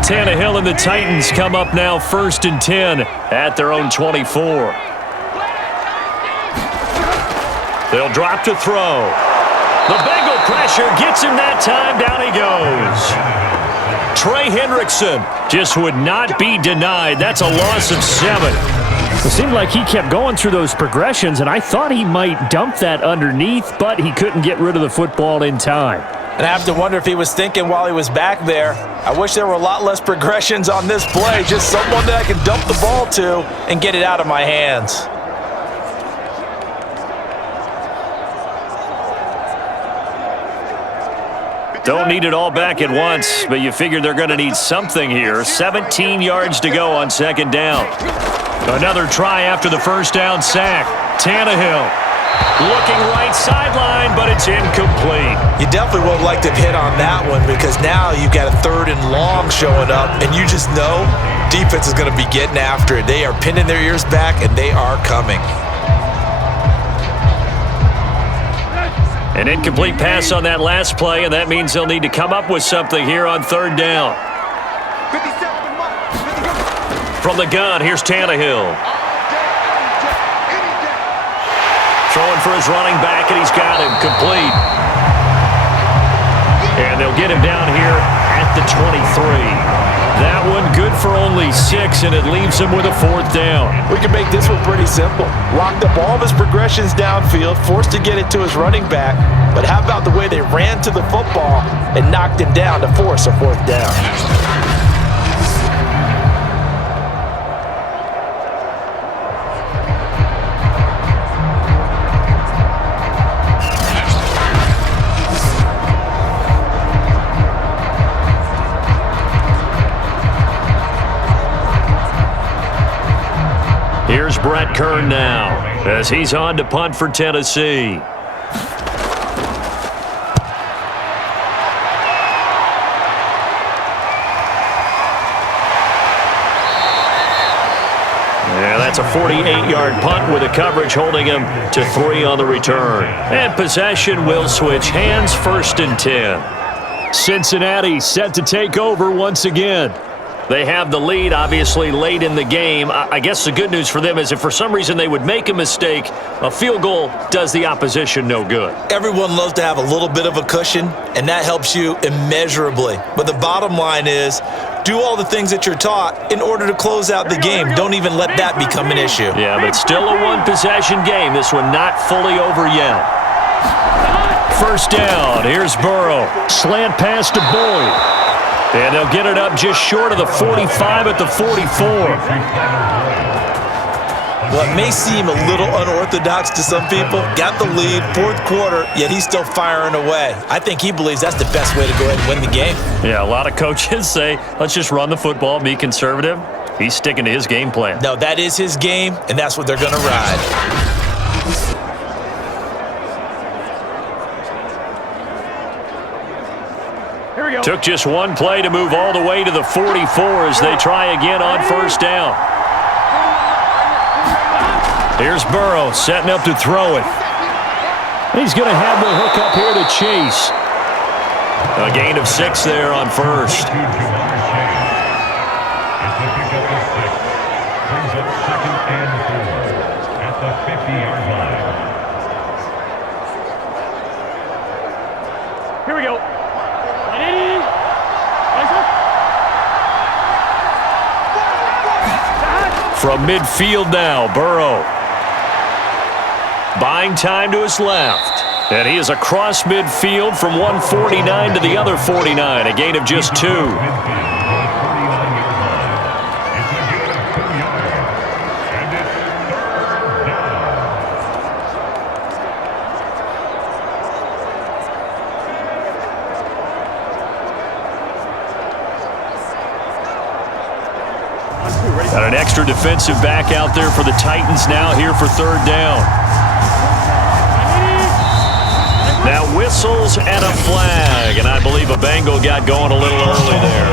Tannehill and the Titans come up now 1st and 10 at their own 24. They'll drop to throw. The Bengal pressure gets him that time. Down he goes. Trey Hendrickson just would not be denied. That's a loss of 7. It seemed like he kept going through those progressions, and I thought he might dump that underneath, but he couldn't get rid of the football in time. And I have to wonder if he was thinking while he was back there, I wish there were a lot less progressions on this play. Just someone that I can dump the ball to and get it out of my hands. Don't need it all back at once, but you figure they're going to need something here. 17 yards to go on 2nd down. Another try after the 1st down sack. Tannehill looking right sideline, but it's incomplete. You definitely won't like to hit on that one because now you've got a 3rd and long showing up, and you just know defense is going to be getting after it. They are pinning their ears back, and they are coming. An incomplete pass on that last play, and that means they'll need to come up with something here on 3rd down. From the gun, here's Tannehill. Throwing for his running back, and he's got him complete. And they'll get him down here at the 23. That one good for only 6, and it leaves him with a 4th down. We can make this one pretty simple. Locked up all of his progressions downfield, forced to get it to his running back. But how about the way they ran to the football and knocked him down to force a 4th down? Here's Brett Kern now as he's on to punt for Tennessee. Yeah, that's a 48-yard punt with a coverage holding him to 3 on the return. And possession will switch hands, 1st and 10. Cincinnati set to take over once again. They have the lead, obviously, late in the game. I guess the good news for them is if for some reason they would make a mistake, a field goal does the opposition no good. Everyone loves to have a little bit of a cushion, and that helps you immeasurably. But the bottom line is, do all the things that you're taught in order to close out the game. Don't even let that become an issue. Yeah, but still a one-possession game. This one not fully over yet. 1st down. Here's Burrow. Slant pass to Boyd. And they'll get it up just short of the 45 at the 44. Well, it may seem a little unorthodox to some people. Got the lead, 4th quarter, yet he's still firing away. I think he believes that's the best way to go ahead and win the game. Yeah, a lot of coaches say, let's just run the football, be conservative. He's sticking to his game plan. No, that is his game, and that's what they're going to ride. Took just one play to move all the way to the 44 as they try again on 1st down. Here's Burrow setting up to throw it. He's going to have the hook up here to Chase. A gain of 6 there on 1st. Here we go. From midfield now, Burrow. Buying time to his left. And he is across midfield from 149 to the other 49. A gain of just 2. extra defensive back out there for the Titans now here for third down. Now whistles and a flag, and I believe a Bengal got going a little early there.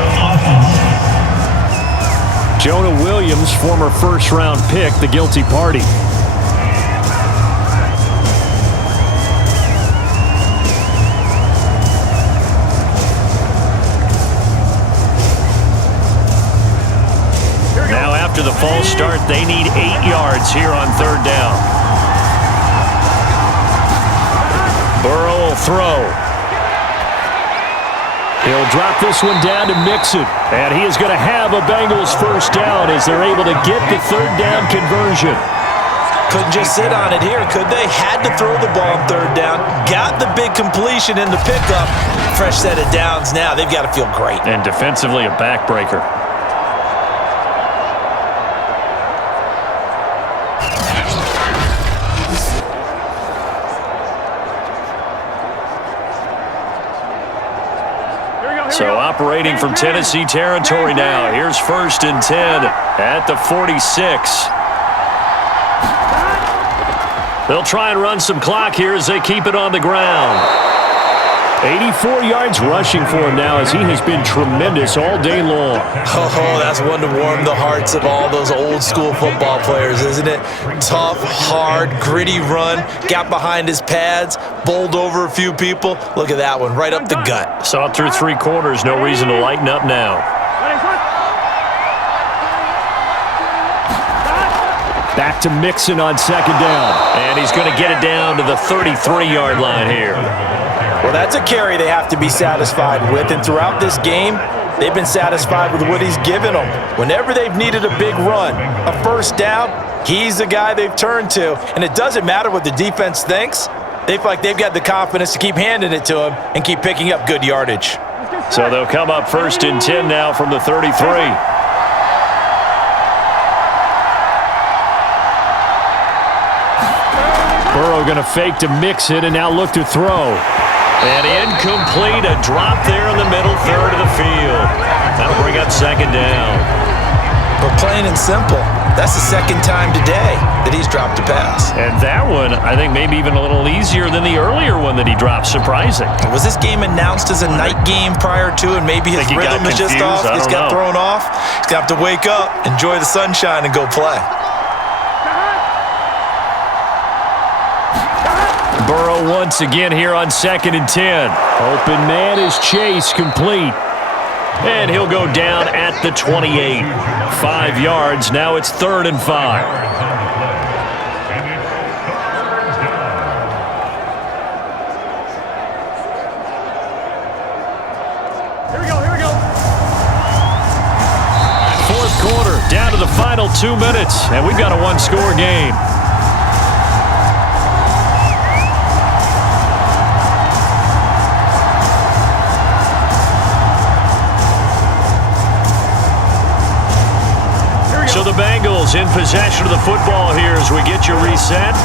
Jonah Williams, former first-round pick, the guilty party. Now after the false start, they need 8 yards here on third down. Burrow will throw. He'll drop this one down to Mixon. And he is going to have a Bengals first down as they're able to get the third down conversion. Couldn't just sit on it here, could they? Had to throw the ball on third down. Got the big completion in the pickup. Fresh set of downs now. They've got to feel great. And defensively, a backbreaker. So operating from Tennessee territory now. Here's 1st and 10 at the 46. They'll try and run some clock here as they keep it on the ground. 84 yards rushing for him now as he has been tremendous all day long. Oh, that's one to warm the hearts of all those old school football players, isn't it? Tough, hard, gritty run. Got behind his pads, bowled over a few people. Look at that one, right up the gut. Saw it through 3 quarters. No reason to lighten up now. Back to Mixon on 2nd down. And he's going to get it down to the 33-yard line here. Well, that's a carry they have to be satisfied with. And throughout this game, they've been satisfied with what he's given them. Whenever they've needed a big run, a first down, he's the guy they've turned to. And it doesn't matter what the defense thinks. They feel like they've got the confidence to keep handing it to him and keep picking up good yardage. So they'll come up 1st and 10 now from the 33. Burrow going to fake to mix it and now look to throw. And incomplete, a drop there in the middle third of the field. That'll bring up 2nd down. But plain and simple, that's the 2nd time today that he's dropped a pass. And that one, I think maybe even a little easier than the earlier one that he dropped. Surprising. Was this game announced as a night game prior to, and maybe his rhythm is just off? He's got thrown off. He's going to have to wake up, enjoy the sunshine, and go play. Burrow once again here on 2nd and 10. Open man is Chase, complete. And he'll go down at the 28. 5 yards. Now it's 3rd and 5. Here we go. 4th quarter, down to the final 2 minutes. And we've got a 1-score game. So the Bengals in possession of the football here as we get you reset.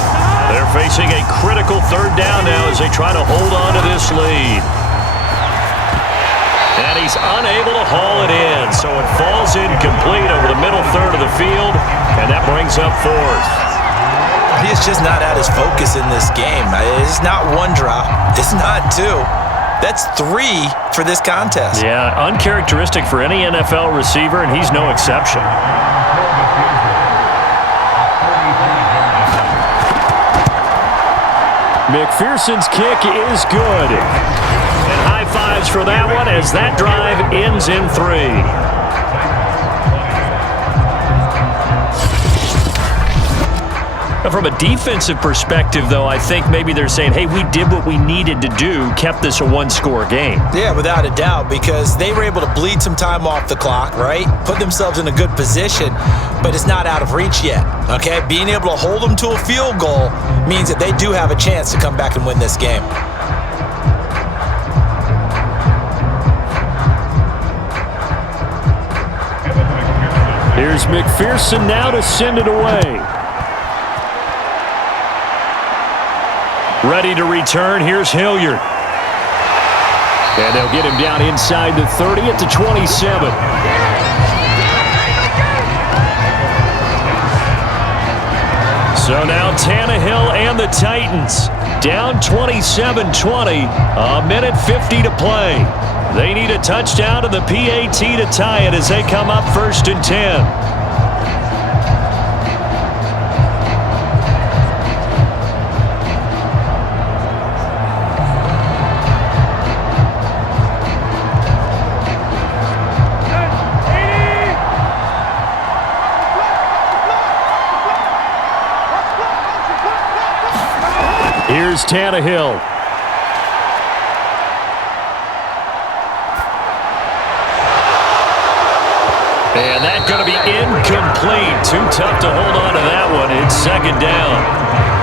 They're facing a critical 3rd down now as they try to hold on to this lead. And he's unable to haul it in, so it falls incomplete over the middle third of the field, and that brings up 4th. He's just not at his focus in this game. It's not 1 drop. It's not 2. That's 3 for this contest. Yeah, uncharacteristic for any NFL receiver, and he's no exception. McPherson's kick is good. And high fives for that one as that drive ends in 3. From a defensive perspective, though, I think maybe they're saying, hey, we did what we needed to do, kept this a 1-score game. Yeah, without a doubt, because they were able to bleed some time off the clock, right? Put themselves in a good position, but it's not out of reach yet, okay? Being able to hold them to a field goal means that they do have a chance to come back and win this game. Here's McPherson now to send it away. Ready to return. Here's Hilliard. And they'll get him down inside the 30 at the 27. So now Tannehill and the Titans down 27-20, a minute 50 to play. They need a touchdown and the PAT to tie it as they come up 1st and 10. Here's Tannehill. And that's going to be incomplete. Too tough to hold on to that one. It's 2nd down.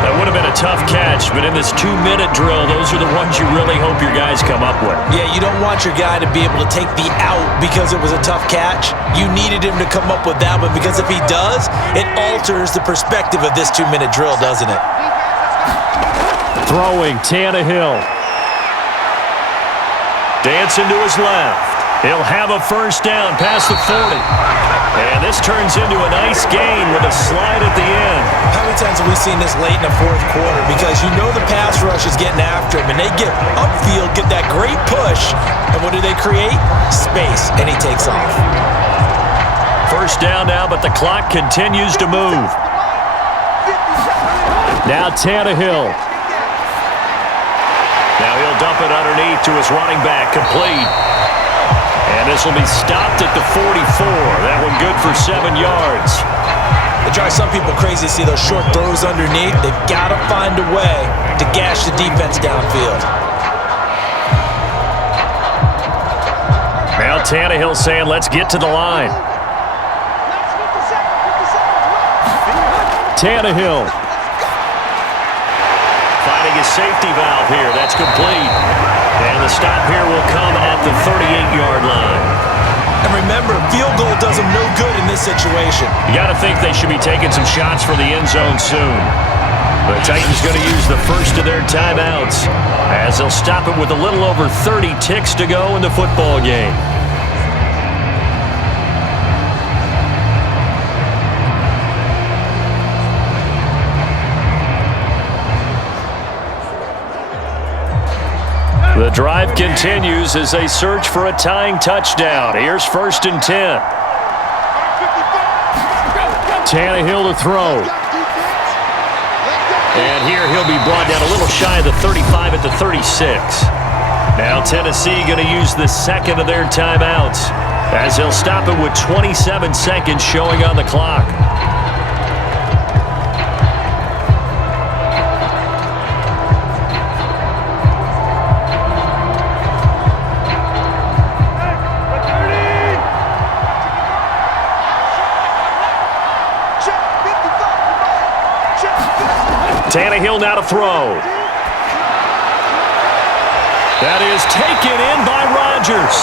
That would have been a tough catch, but in this 2-minute drill, those are the ones you really hope your guys come up with. Yeah, you don't want your guy to be able to take the out because it was a tough catch. You needed him to come up with that one because if he does, it alters the perspective of this 2-minute drill, doesn't it? Throwing, Tannehill. Dancing to his left. He'll have a 1st down past the 40. And this turns into a nice gain with a slide at the end. How many times have we seen this late in the 4th quarter? Because you know the pass rush is getting after him, and they get upfield, get that great push, and what do they create? Space, and he takes off. 1st down now, but the clock continues to move. Now Tannehill. Now he'll dump it underneath to his running back, complete. And this will be stopped at the 44. That one good for 7 yards. It drives some people crazy to see those short throws underneath. They've got to find a way to gash the defense downfield. Now Tannehill saying, let's get to the line. Tannehill. Finding his safety valve here. That's complete. And the stop here will come at the 38-yard line. And remember, field goal does them no good in this situation. You got to think they should be taking some shots for the end zone soon. The Titans going to use the first of their timeouts as they'll stop it with a little over 30 ticks to go in the football game. The drive continues as they search for a tying touchdown. Here's 1st and 10. Tannehill to throw. And here he'll be brought down a little shy of the 35 at the 36. Now Tennessee going to use the 2nd of their timeouts as they'll stop it with 27 seconds showing on the clock. Tannehill now to throw. That is taken in by Rodgers.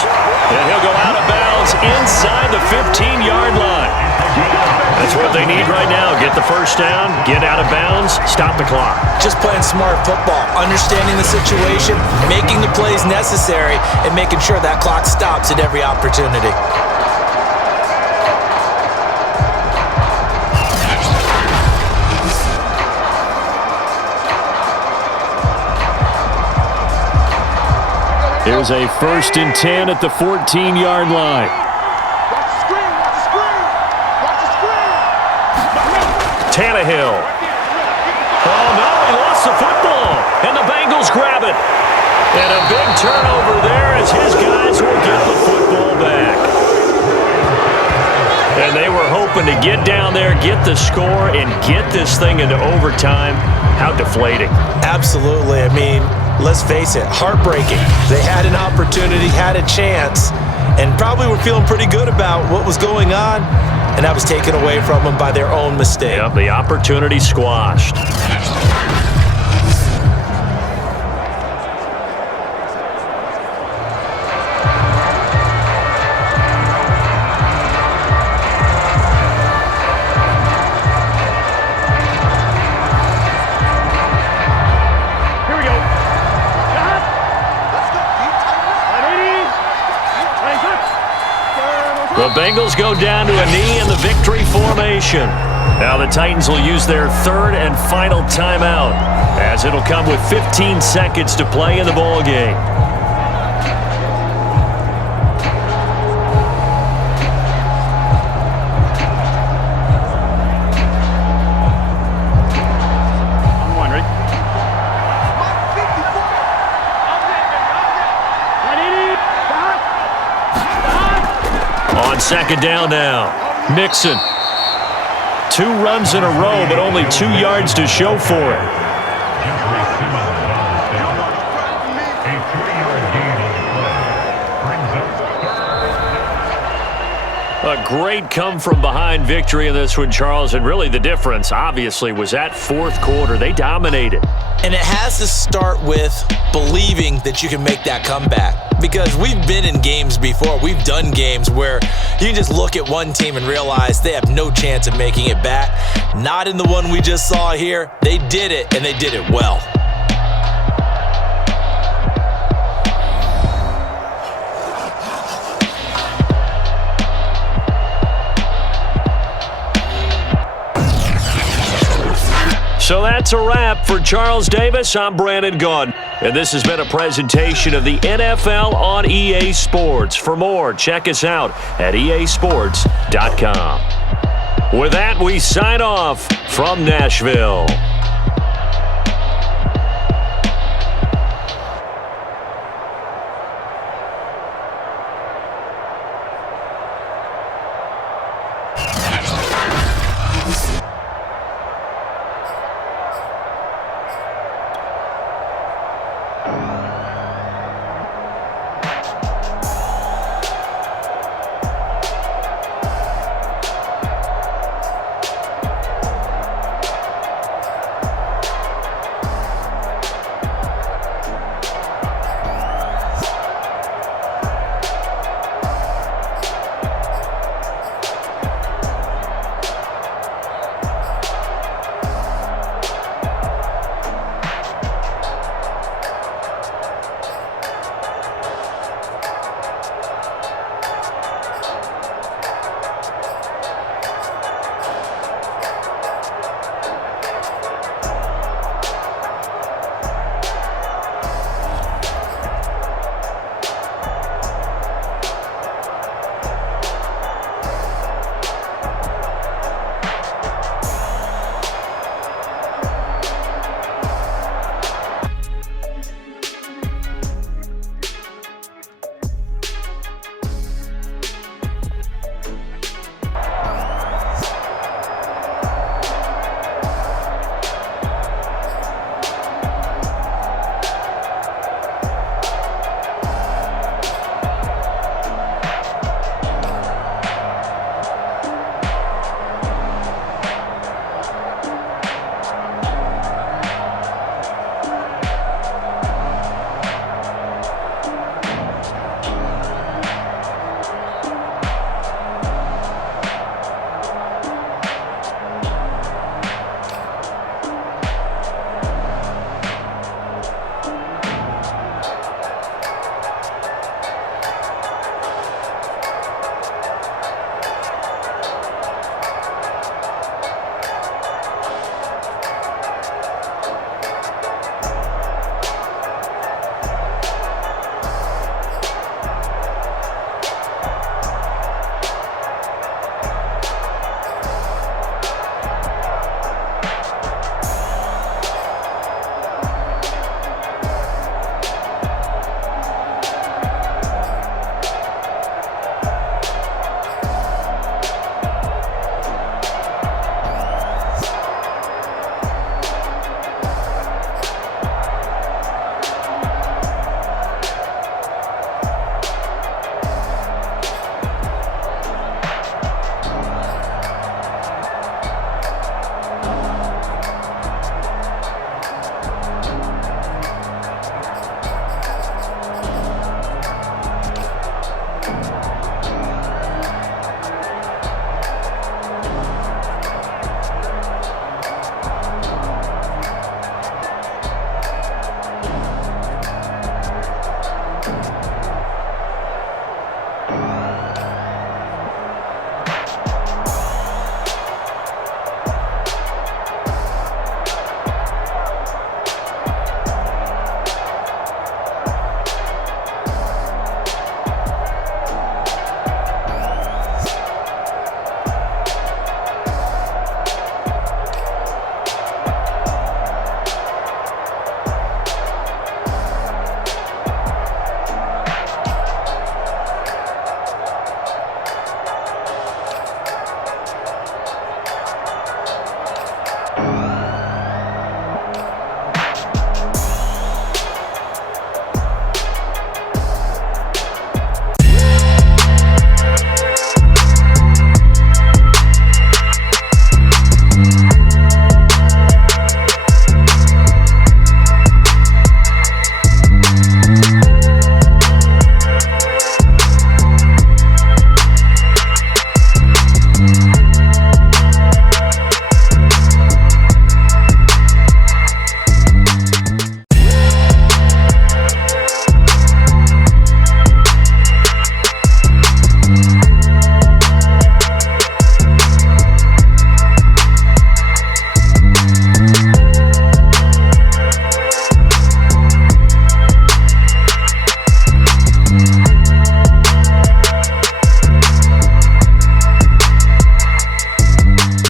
And he'll go out of bounds inside the 15-yard line. That's what they need right now. Get the 1st down, get out of bounds, stop the clock. Just playing smart football, understanding the situation, making the plays necessary, and making sure that clock stops at every opportunity. Here's a 1st and 10 at the 14-yard line. Watch the screen, watch the screen. Watch the screen. Tannehill. Oh, no, he lost the football. And the Bengals grab it. And a big turnover there as his guys will get the football back. And they were hoping to get down there, get the score, and get this thing into overtime. How deflating. Absolutely. I mean, let's face it, heartbreaking. They had an opportunity, had a chance, and probably were feeling pretty good about what was going on, and that was taken away from them by their own mistake. Yep, the opportunity squashed. The Bengals go down to a knee in the victory formation. Now the Titans will use their third and final timeout, as it'll come with 15 seconds to play in the ball game. On second down now, Mixon. 2 runs in a row, but only 2 yards to show for it. A great come-from-behind victory in this one, Charles, and really the difference, obviously, was that fourth quarter. They dominated. And it has to start with believing that you can make that comeback. Because we've been in games before. We've done games where you can just look at one team and realize they have no chance of making it back. Not in the one we just saw here. They did it, and they did it well. So that's a wrap for Charles Davis. I'm Brandon Gaudin, and this has been a presentation of the NFL on EA Sports. For more, check us out at easports.com. With that, we sign off from Nashville.